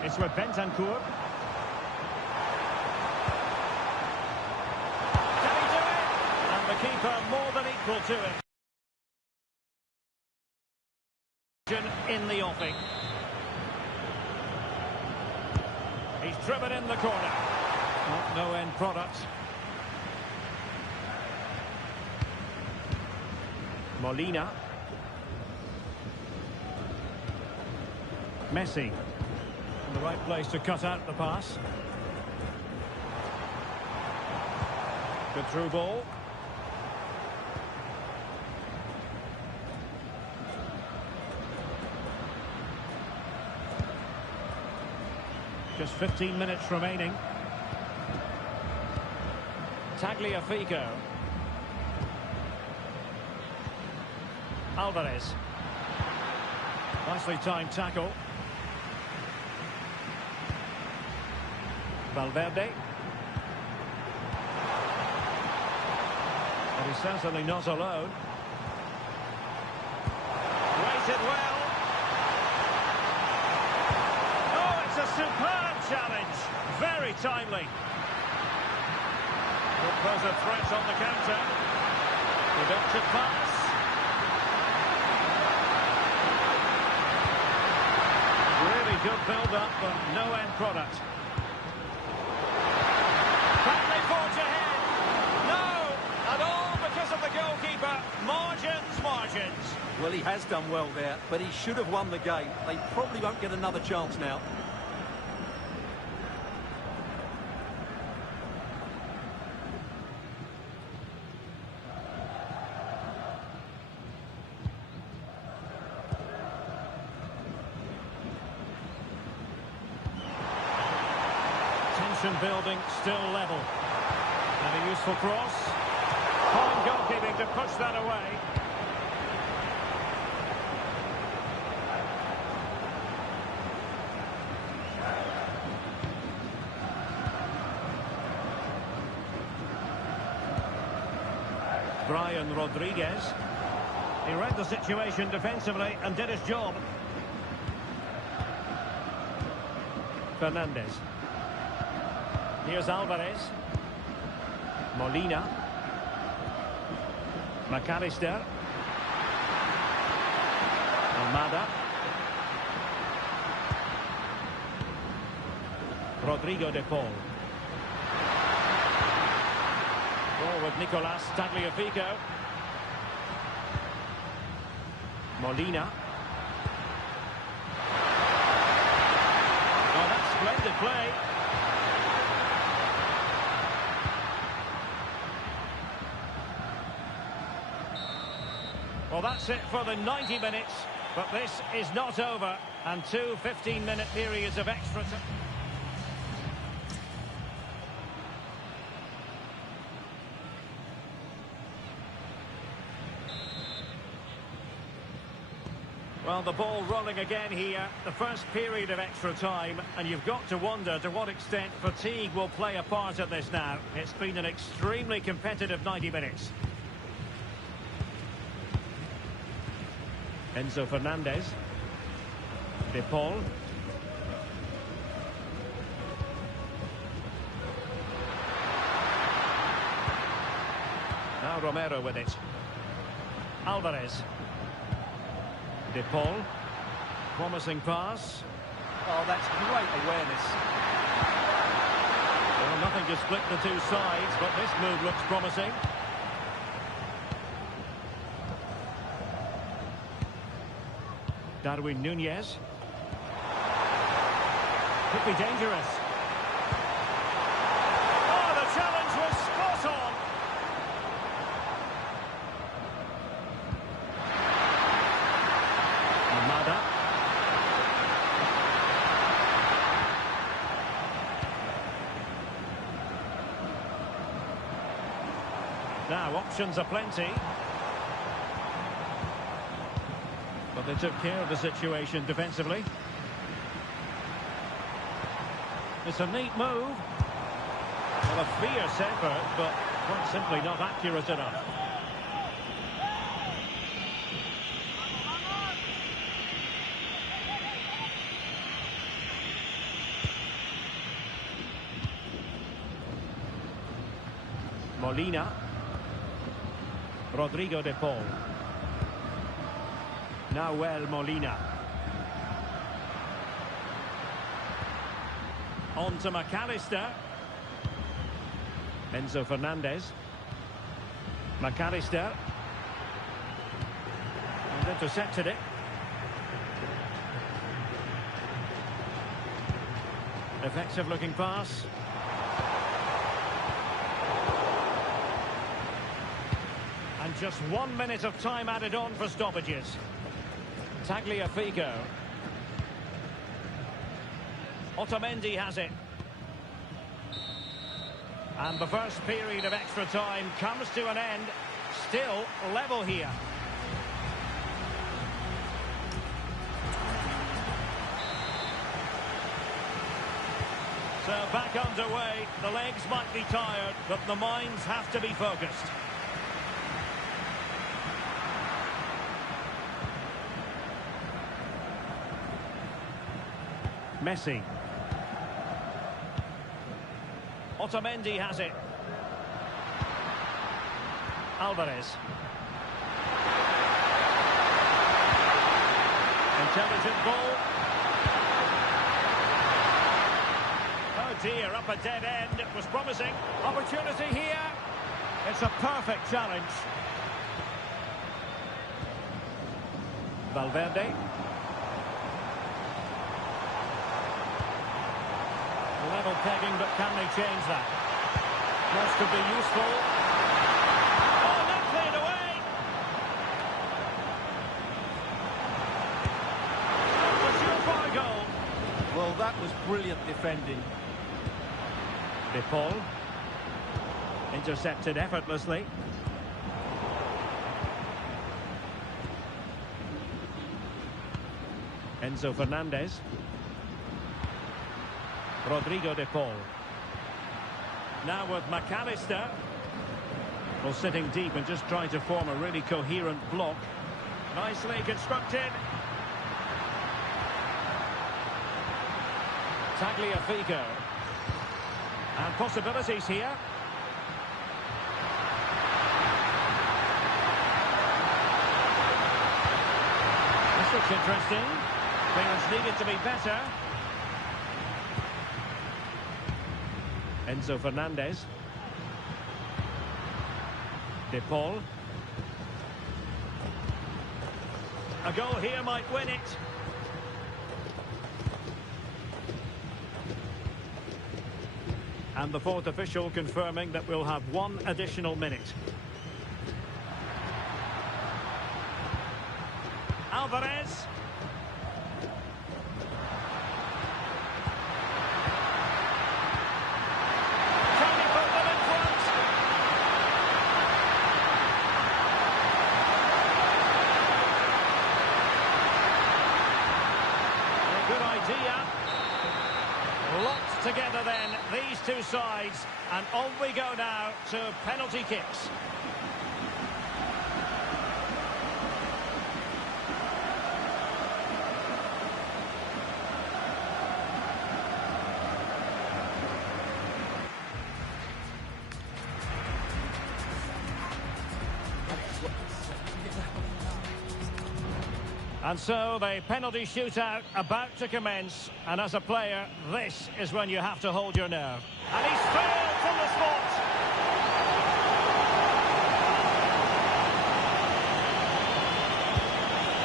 It's with Bentancur. Can he do it? And the keeper more than equal to it. In the offing. He's driven in the corner. No end product. Molina. Messi. In the right place to cut out the pass. Good through ball. Just 15 minutes remaining. Tagliafico. Alvarez. Nicely timed tackle. Valverde. But he's certainly not alone. Waited well. Oh, it's a superb challenge. Very timely. Could pose a threat on the counter. Productive pass. Really good build-up, but no end product. Can they forge ahead? No! And all because of the goalkeeper. Margins, margins. Well, he has done well there, but he should have won the game. They probably won't get another chance now. Tension building, still level. And a useful cross. Fine goalkeeping to push that away. Brian Rodriguez. He read the situation defensively and did his job. Fernandez. Here's Alvarez. Molina. McAllister. Almada. Rodrigo de Paul. Ball with Nicolas Tagliafico. Molina. Oh, that's splendid play. Well, that's it for the 90 minutes, but this is not over, and two 15-minute periods of extra time. Well, the ball rolling again here, the first period of extra time, and you've got to wonder to what extent fatigue will play a part of this now. It's been an extremely competitive 90 minutes. Enzo Fernandez. De Paul. Now Romero with it. Alvarez. De Paul. Promising pass. Oh, that's great awareness. Well, nothing to split the two sides, but this move looks promising. Darwin Núñez. Could be dangerous. Oh, the challenge was spot on. Almada. Now, options are plenty. But they took care of the situation defensively. It's a neat move. Well, a fierce effort, but quite simply not accurate enough. Molina. Rodrigo de Paul. Nahuel Molina. On to McAllister. Enzo Fernandez. McAllister. And intercepted it. Effective looking pass. And just 1 minute of time added on for stoppages. Tagliafico. Otamendi has it. And the first period of extra time comes to an end. Still level here. So back underway. The legs might be tired, but the minds have to be focused. Messi. Otamendi has it. Alvarez. Intelligent ball. Oh dear, up a dead end. It was promising. Opportunity here. It's a perfect challenge. Valverde. Level pegging, but can they change that? That could be useful. Oh, not cleared away! That was a surefire goal. Well, that was brilliant defending. De Paul. Intercepted effortlessly. Enzo Fernandez. Rodrigo de Paul. Now with McAllister. Well, sitting deep and just trying to form a really coherent block. Nicely constructed. Tagliafico. And possibilities here. This looks interesting. Clearance needed to be better. Enzo Fernandez. De Paul. A goal here might win it. And the fourth official confirming that we'll have one additional minute. Alvarez. Trying to put them in front. A good idea. Locked together then, these two sides, and on we go now to penalty kicks. And so the penalty shootout about to commence, and as a player, this is when you have to hold your nerve. And he's failed from the spot.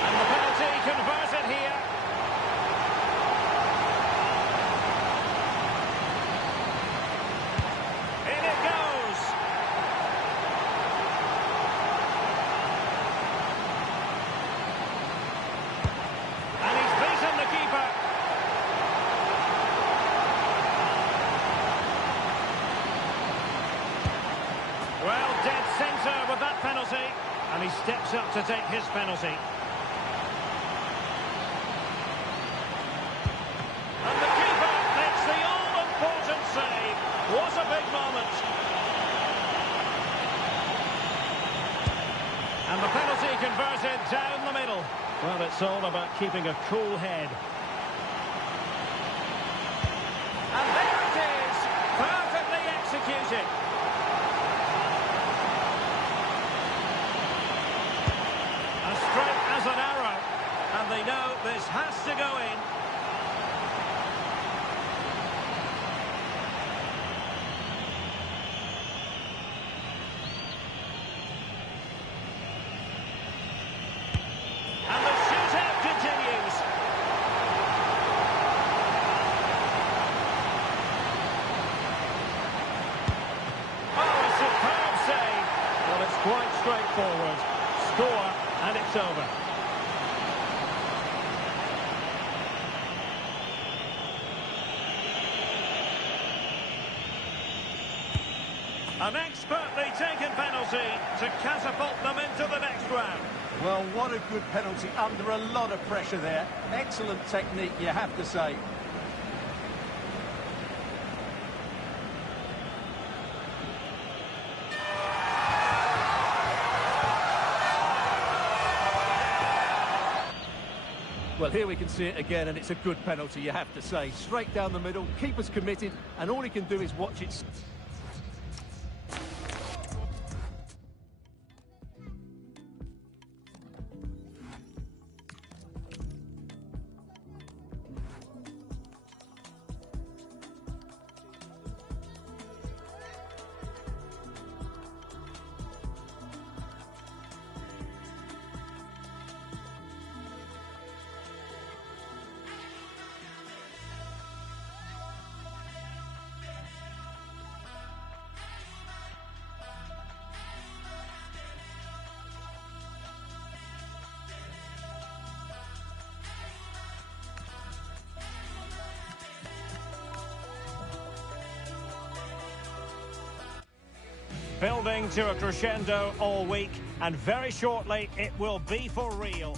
And the penalty converted here. In it goes. And he's beaten the keeper. Well, dead centre with that penalty. And he steps up to take his penalty. And the keeper makes the all-important save. What a big moment. And the penalty converted down the middle. Well, it's all about keeping a cool head. And there it is, perfectly executed. As straight as an arrow, and they know this has to go in. And the shootout continues. Oh, a superb save. Well, it's quite straightforward. Score, and it's over. An expertly taken penalty to catapult them into the next round. Well, what a good penalty under a lot of pressure there. Excellent technique, you have to say. Well, here we can see it again, and it's a good penalty, you have to say. Straight down the middle, keeper's committed, and all he can do is watch it. Building to a crescendo all week, and very shortly it will be for real.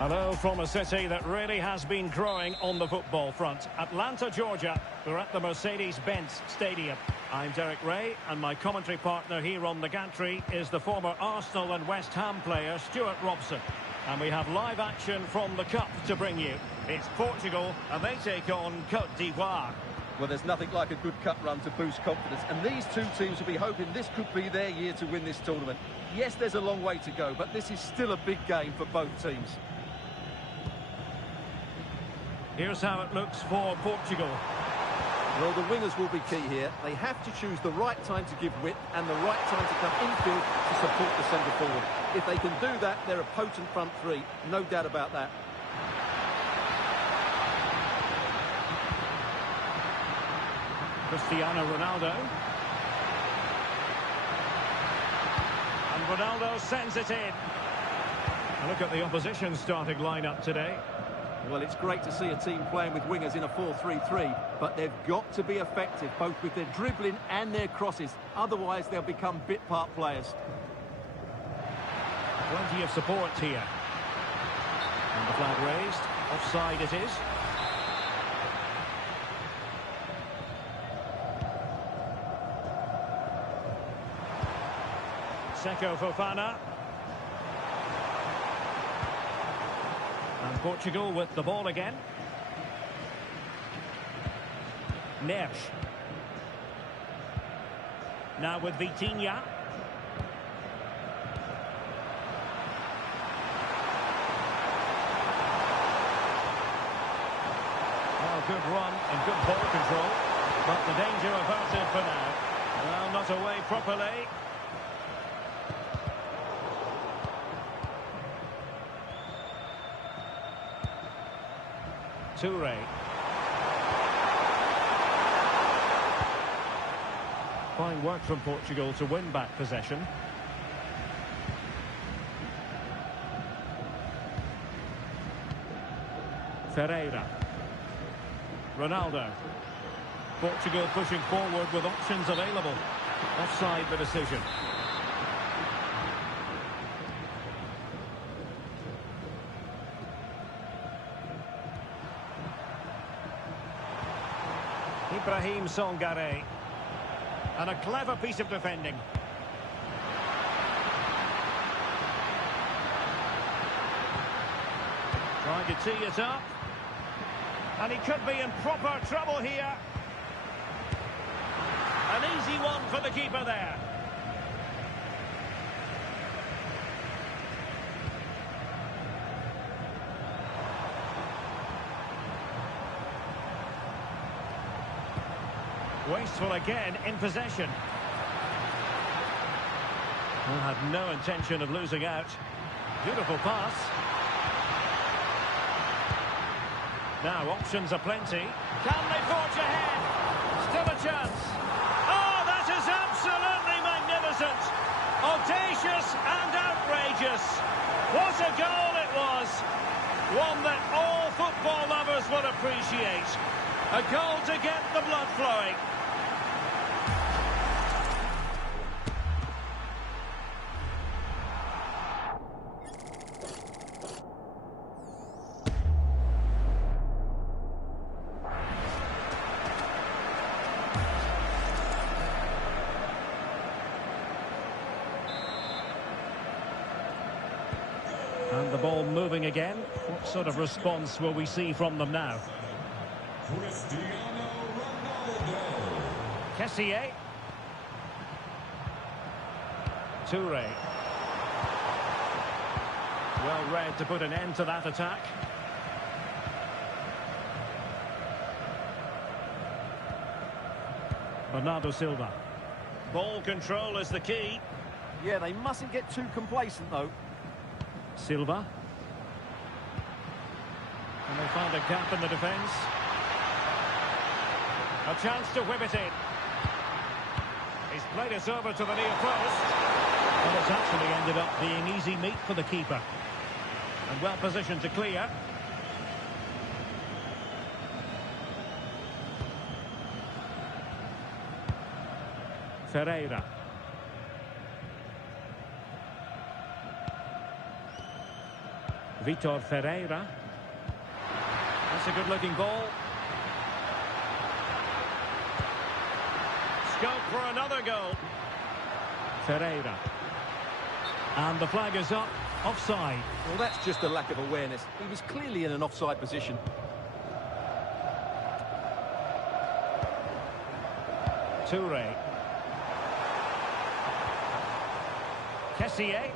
Hello from a city that really has been growing on the football front. Atlanta, Georgia. We're at the Mercedes-Benz Stadium. I'm Derek Ray, and my commentary partner here on the gantry is the former Arsenal and West Ham player Stuart Robson. And we have live action from the Cup to bring you. It's Portugal, and they take on Côte d'Ivoire. Well, there's nothing like a good cup run to boost confidence, and these two teams will be hoping this could be their year to win this tournament. Yes, there's a long way to go, but this is still a big game for both teams. Here's how it looks for Portugal. Well, the wingers will be key here. They have to choose the right time to give width and the right time to come infield to support the centre forward. If they can do that, they're a potent front three. No doubt about that. Cristiano Ronaldo. And Ronaldo sends it in. A look at the opposition starting lineup today. Well, it's great to see a team playing with wingers in a 4-3-3, but they've got to be effective, both with their dribbling and their crosses. Otherwise, they'll become bit-part players. Plenty of support here. And the flag raised. Offside it is. Seko Fofana. And Portugal with the ball again. Neres. Now with Vitinha. Well, good run and good ball control. But the danger averted for now. Well, not away properly. Toure. Fine work from Portugal to win back possession. Ferreira. Ronaldo. Portugal pushing forward with options available. Offside the decision. Ibrahim Songare. And a clever piece of defending. Trying to tee it up. And he could be in proper trouble here. An easy one for the keeper there. Wasteful again in possession. Well, had no intention of losing out. Beautiful pass. Now options are plenty. Can they forge ahead? Still a chance. Oh, that is absolutely magnificent. Audacious and outrageous. What a goal it was. One that all football lovers will appreciate. A goal to get the blood flowing. And the ball moving again. What sort of response will we see from them now? Kessié. Toure. Well read to put an end to that attack. Bernardo Silva. Ball control is the key. Yeah, they mustn't get too complacent, though. Silva. And they find a gap in the defence. A chance to whip it in. He's played it over to the near post. And it's actually ended up being easy meat for the keeper. And well positioned to clear. Ferreira. Vitor Ferreira. That's a good-looking ball. Scope for another goal. Ferreira. And the flag is up. Offside. Well, that's just a lack of awareness. He was clearly in an offside position. Toure. Kessié.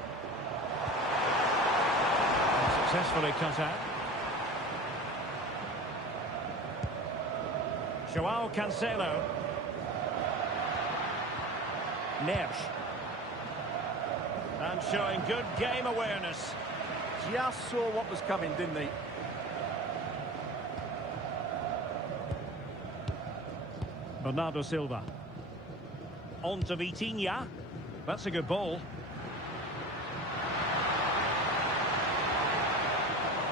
Successfully cut out. Joao Cancelo. Neves. And showing good game awareness. Just saw what was coming, didn't he? Bernardo Silva. On to Vitinha. That's a good ball.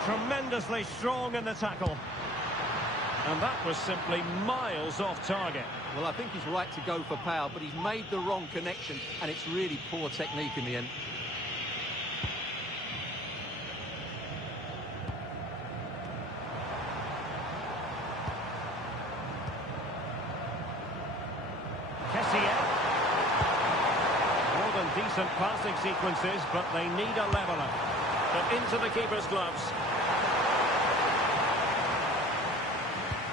Tremendously strong in the tackle. And that was simply miles off target. Well, I think he's right to go for power, but he's made the wrong connection, and it's really poor technique in the end. Kessié. More than decent passing sequences, but they need a leveller. But into the keeper's gloves.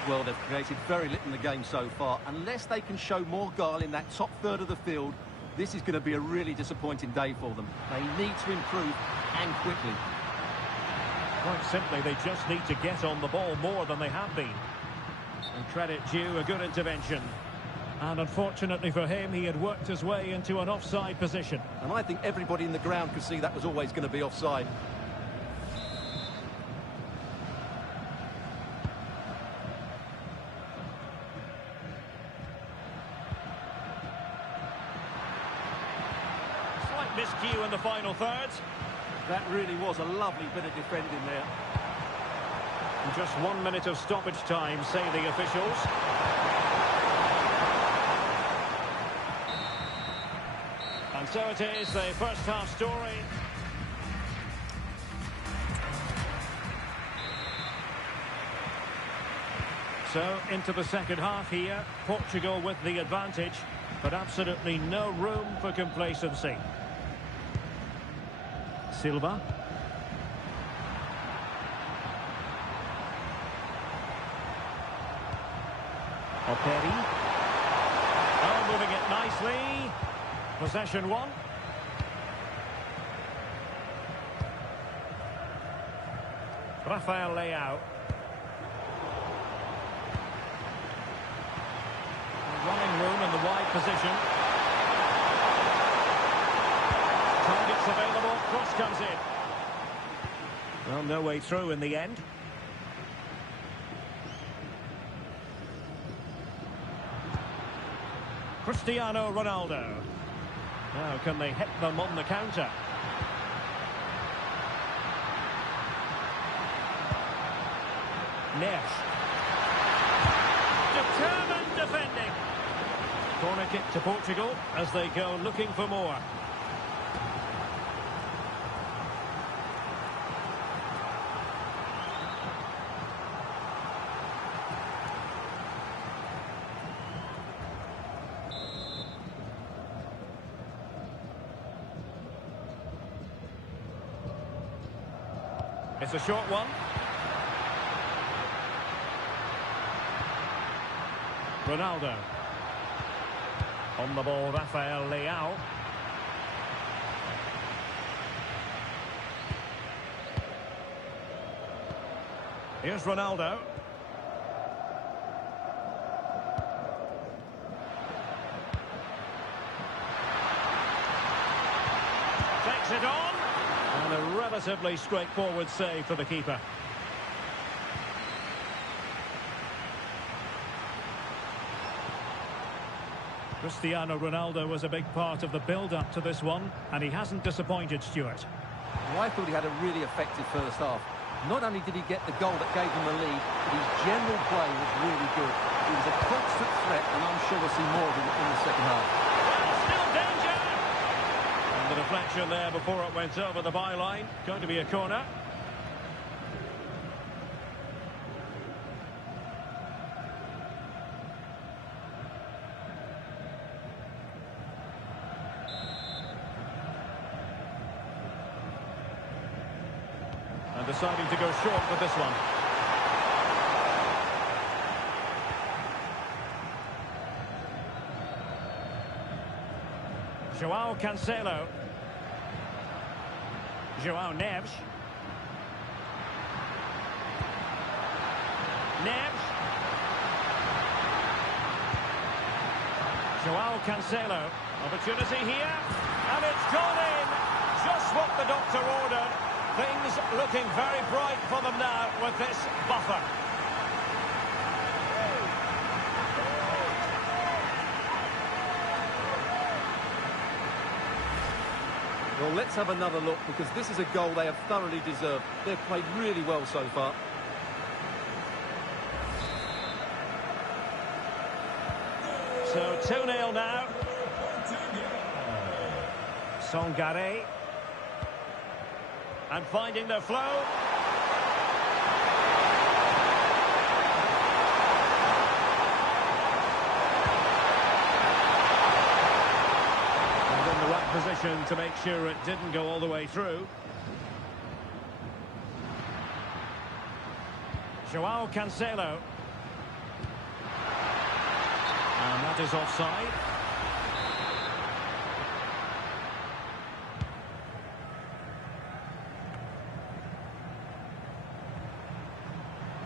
Well, they've created very little in the game so far. Unless they can show more guile in that top third of the field, this is going to be a really disappointing day for them. They need to improve, and quickly. Quite simply, they just need to get on the ball more than they have been. And credit due, a good intervention. And unfortunately for him, he had worked his way into an offside position. And I think everybody in the ground could see that was always going to be offside. Slight miscue in the final third. That really was a lovely bit of defending there. And just 1 minute of stoppage time, say the officials. And so it is, the first half story. So, into the second half here. Portugal with the advantage, but absolutely no room for complacency. Silva. Operi. Oh, moving it nicely. Possession one. Rafael Leao. Running room in the wide position. Targets available. Cross comes in. Well, no way through in the end. Cristiano Ronaldo. Now, can they hit them on the counter? Neves. Determined defending. Corner kick to Portugal as they go looking for more. It's a short one. Ronaldo. On the ball, Rafael Leao. Here's Ronaldo. Takes it on. And a relatively straightforward save for the keeper. Cristiano Ronaldo was a big part of the build-up to this one, and he hasn't disappointed, Stuart. Well, I thought he had a really effective first half. Not only did he get the goal that gave him the lead, but his general play was really good. He was a constant threat, and I'm sure we'll see more of him in the second half. Still danger! And the deflection there before it went over the byline. Going to be a corner. deciding to go short with this one. João Cancelo. João Neves. Neves. João Cancelo. Opportunity here. And it's gone in. Just what the doctor ordered. Things looking very bright for them now with this buffer. Well, let's have another look, because this is a goal they have thoroughly deserved. They've played really well so far. So 2-0 now. Songare. And finding the flow. And in the right position to make sure it didn't go all the way through. João Cancelo. And that is offside.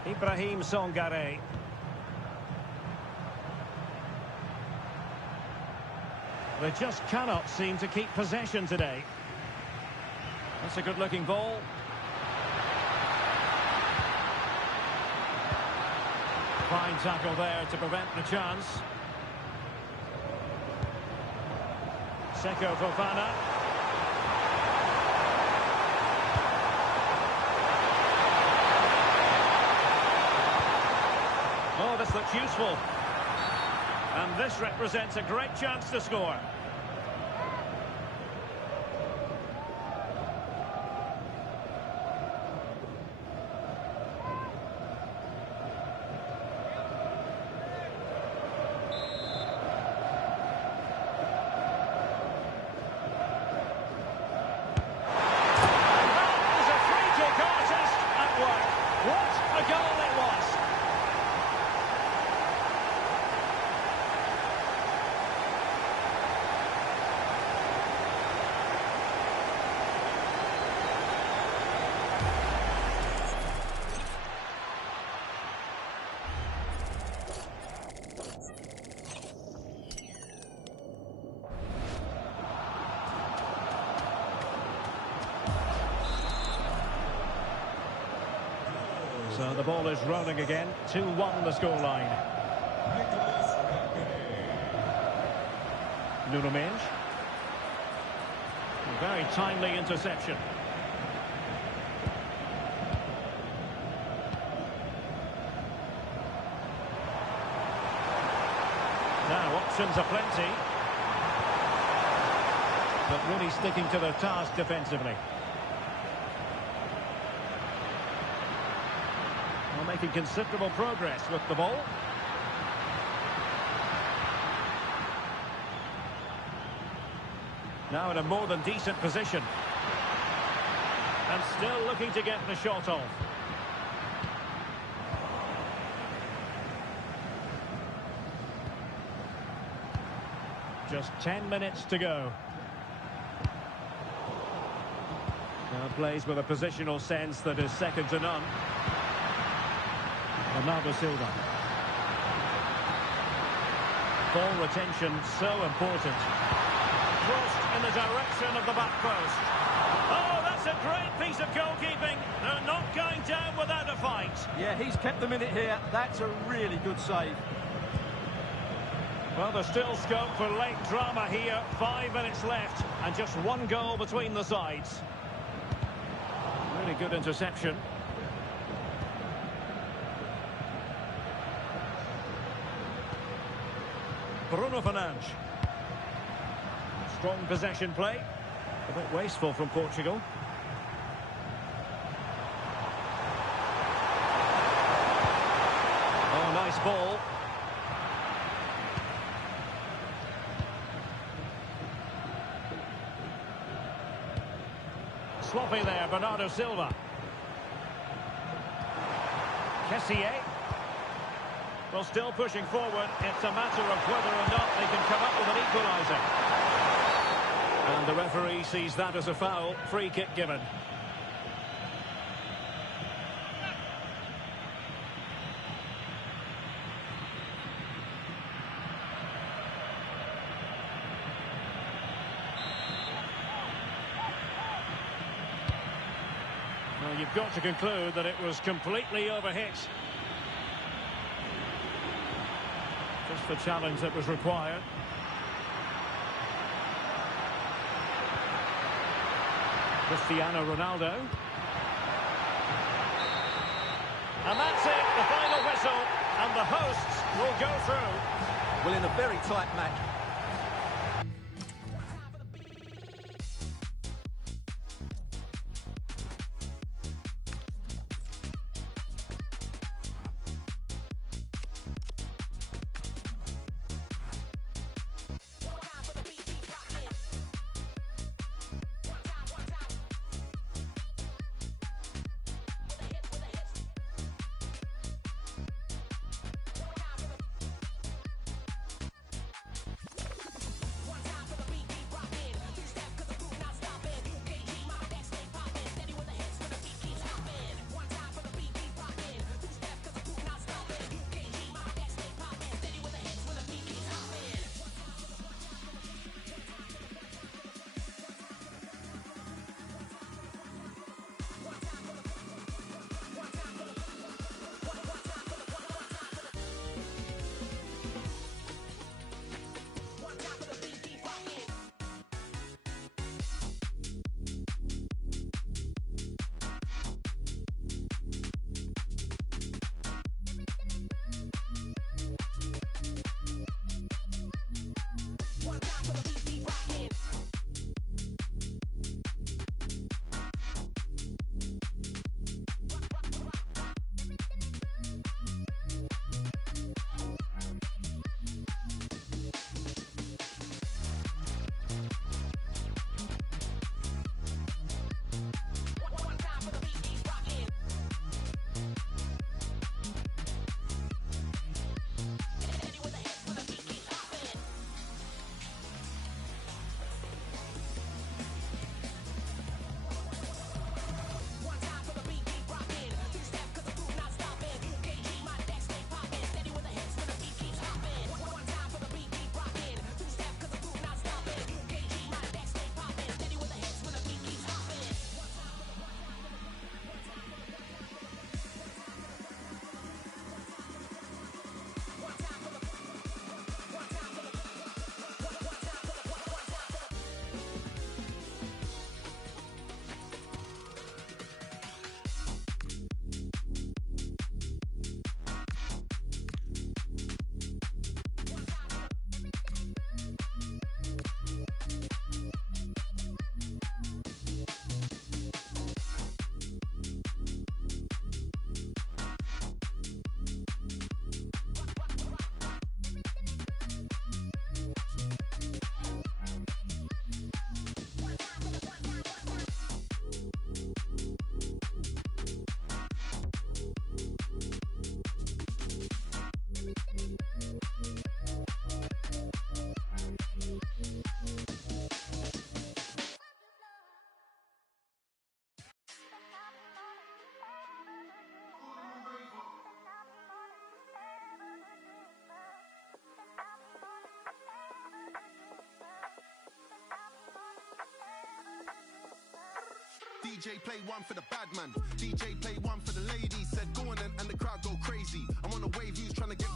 Ibrahim Songare. They just cannot seem to keep possession today. That's a good-looking ball. Fine tackle there to prevent the chance. Seko Fofana. Oh, this looks useful. And this represents a great chance to score. So the ball is rolling again. 2-1 the scoreline. Nuno Mendes. Very timely interception. Now options are plenty. But really sticking to their task defensively. Making considerable progress with the ball. Now in a more than decent position. And still looking to get the shot off. Just 10 minutes to go. Now plays with a positional sense that is second to none. Bernardo Silva. Ball retention so important. Crossed in the direction of the back post. Oh, that's a great piece of goalkeeping. They're not going down without a fight. Yeah, he's kept them in it here. That's a really good save. Well, there's still scope for late drama here. 5 minutes left and just one goal between the sides. Really good interception. Bruno Fernandes. Strong possession play. A bit wasteful from Portugal. Oh, nice ball. Sloppy there, Bernardo Silva. Tessier. Well, still pushing forward. It's a matter of whether or not they can come up with an equaliser. And the referee sees that as a foul. Free kick given. Well, you've got to conclude that it was completely overhit. Just the challenge that was required. Cristiano Ronaldo. And that's it, the final whistle, and the hosts will go through. Well, in a very tight match. DJ play one for the bad man. DJ play one for the ladies. Said go on and the crowd go crazy. I'm on a wave, who's trying to get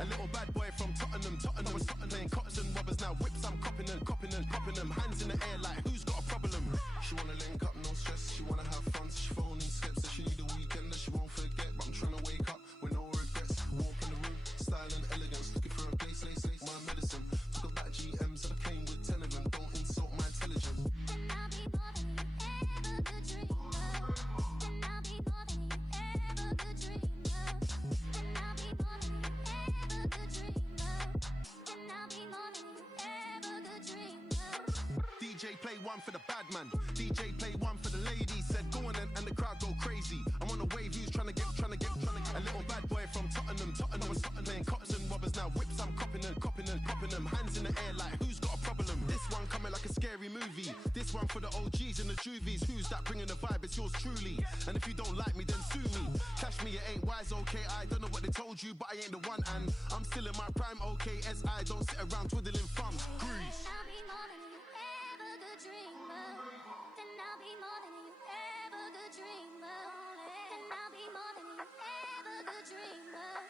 a little bad boy from Tottenham. Tottenham was Tottenham. Cotton robbers now whips. I'm copping them, popping them. Hands in the air like who's got a problem? She wanna link up, no stress. She wanna have fun. So she phoning skips. So she need a weekend that she won't forget. But I'm trying to wake up with no regrets. Walk in the room, style and elegance. Looking for a place, my medicine. Talk about GMs and I came with 10 of them. Don't insult my intelligence. DJ DJ play one for the bad man. DJ play one for the ladies. Said go on and the crowd go crazy. I'm on a wave, who's trying to get a little bad boy from Tottenham was playing cops and robbers. Now whips, I'm copping them. Hands in the air like who's got a problem? This one coming like a scary movie. This one for the OGs and the juvies. Who's that bringing the vibe? It's yours truly. And if you don't like me, then sue me. Cash me, it ain't wise, okay. I don't know what they told you, but I ain't the one. And I'm still in my prime, okay. SI don't sit around twiddling thumbs. Grease. I'll be more than you ever could dream of. Then I'll be more than you ever could dream of. Then I'll be more than you ever could dream of.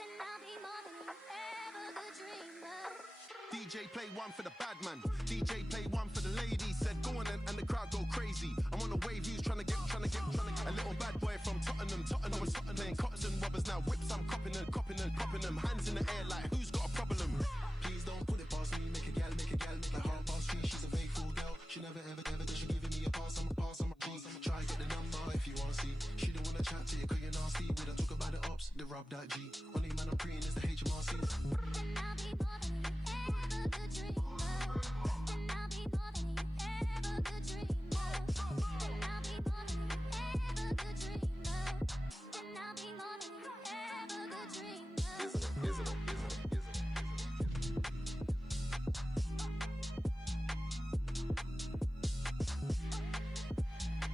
Then I'll be more than you ever could dream of. DJ play one for the bad man. DJ play one for the ladies. Said go on and the crowd go crazy. I'm on a wave, who's trying to get a little bad boy from Tottenham was playing cops and robbers. Now whips, I'm copping them. Hands in the air like who's got a problem? Please don't put it past me. Make a gal, make like half past three. She's a faithful girl. She never ever does. She giving me a pass. I'm a G. Try get the number if you wanna see. She don't wanna chat to you 'cause you're nasty. We don't talk about the ops. They rub that G. Only man I'm preying is the HMRC. Then I'll be more than you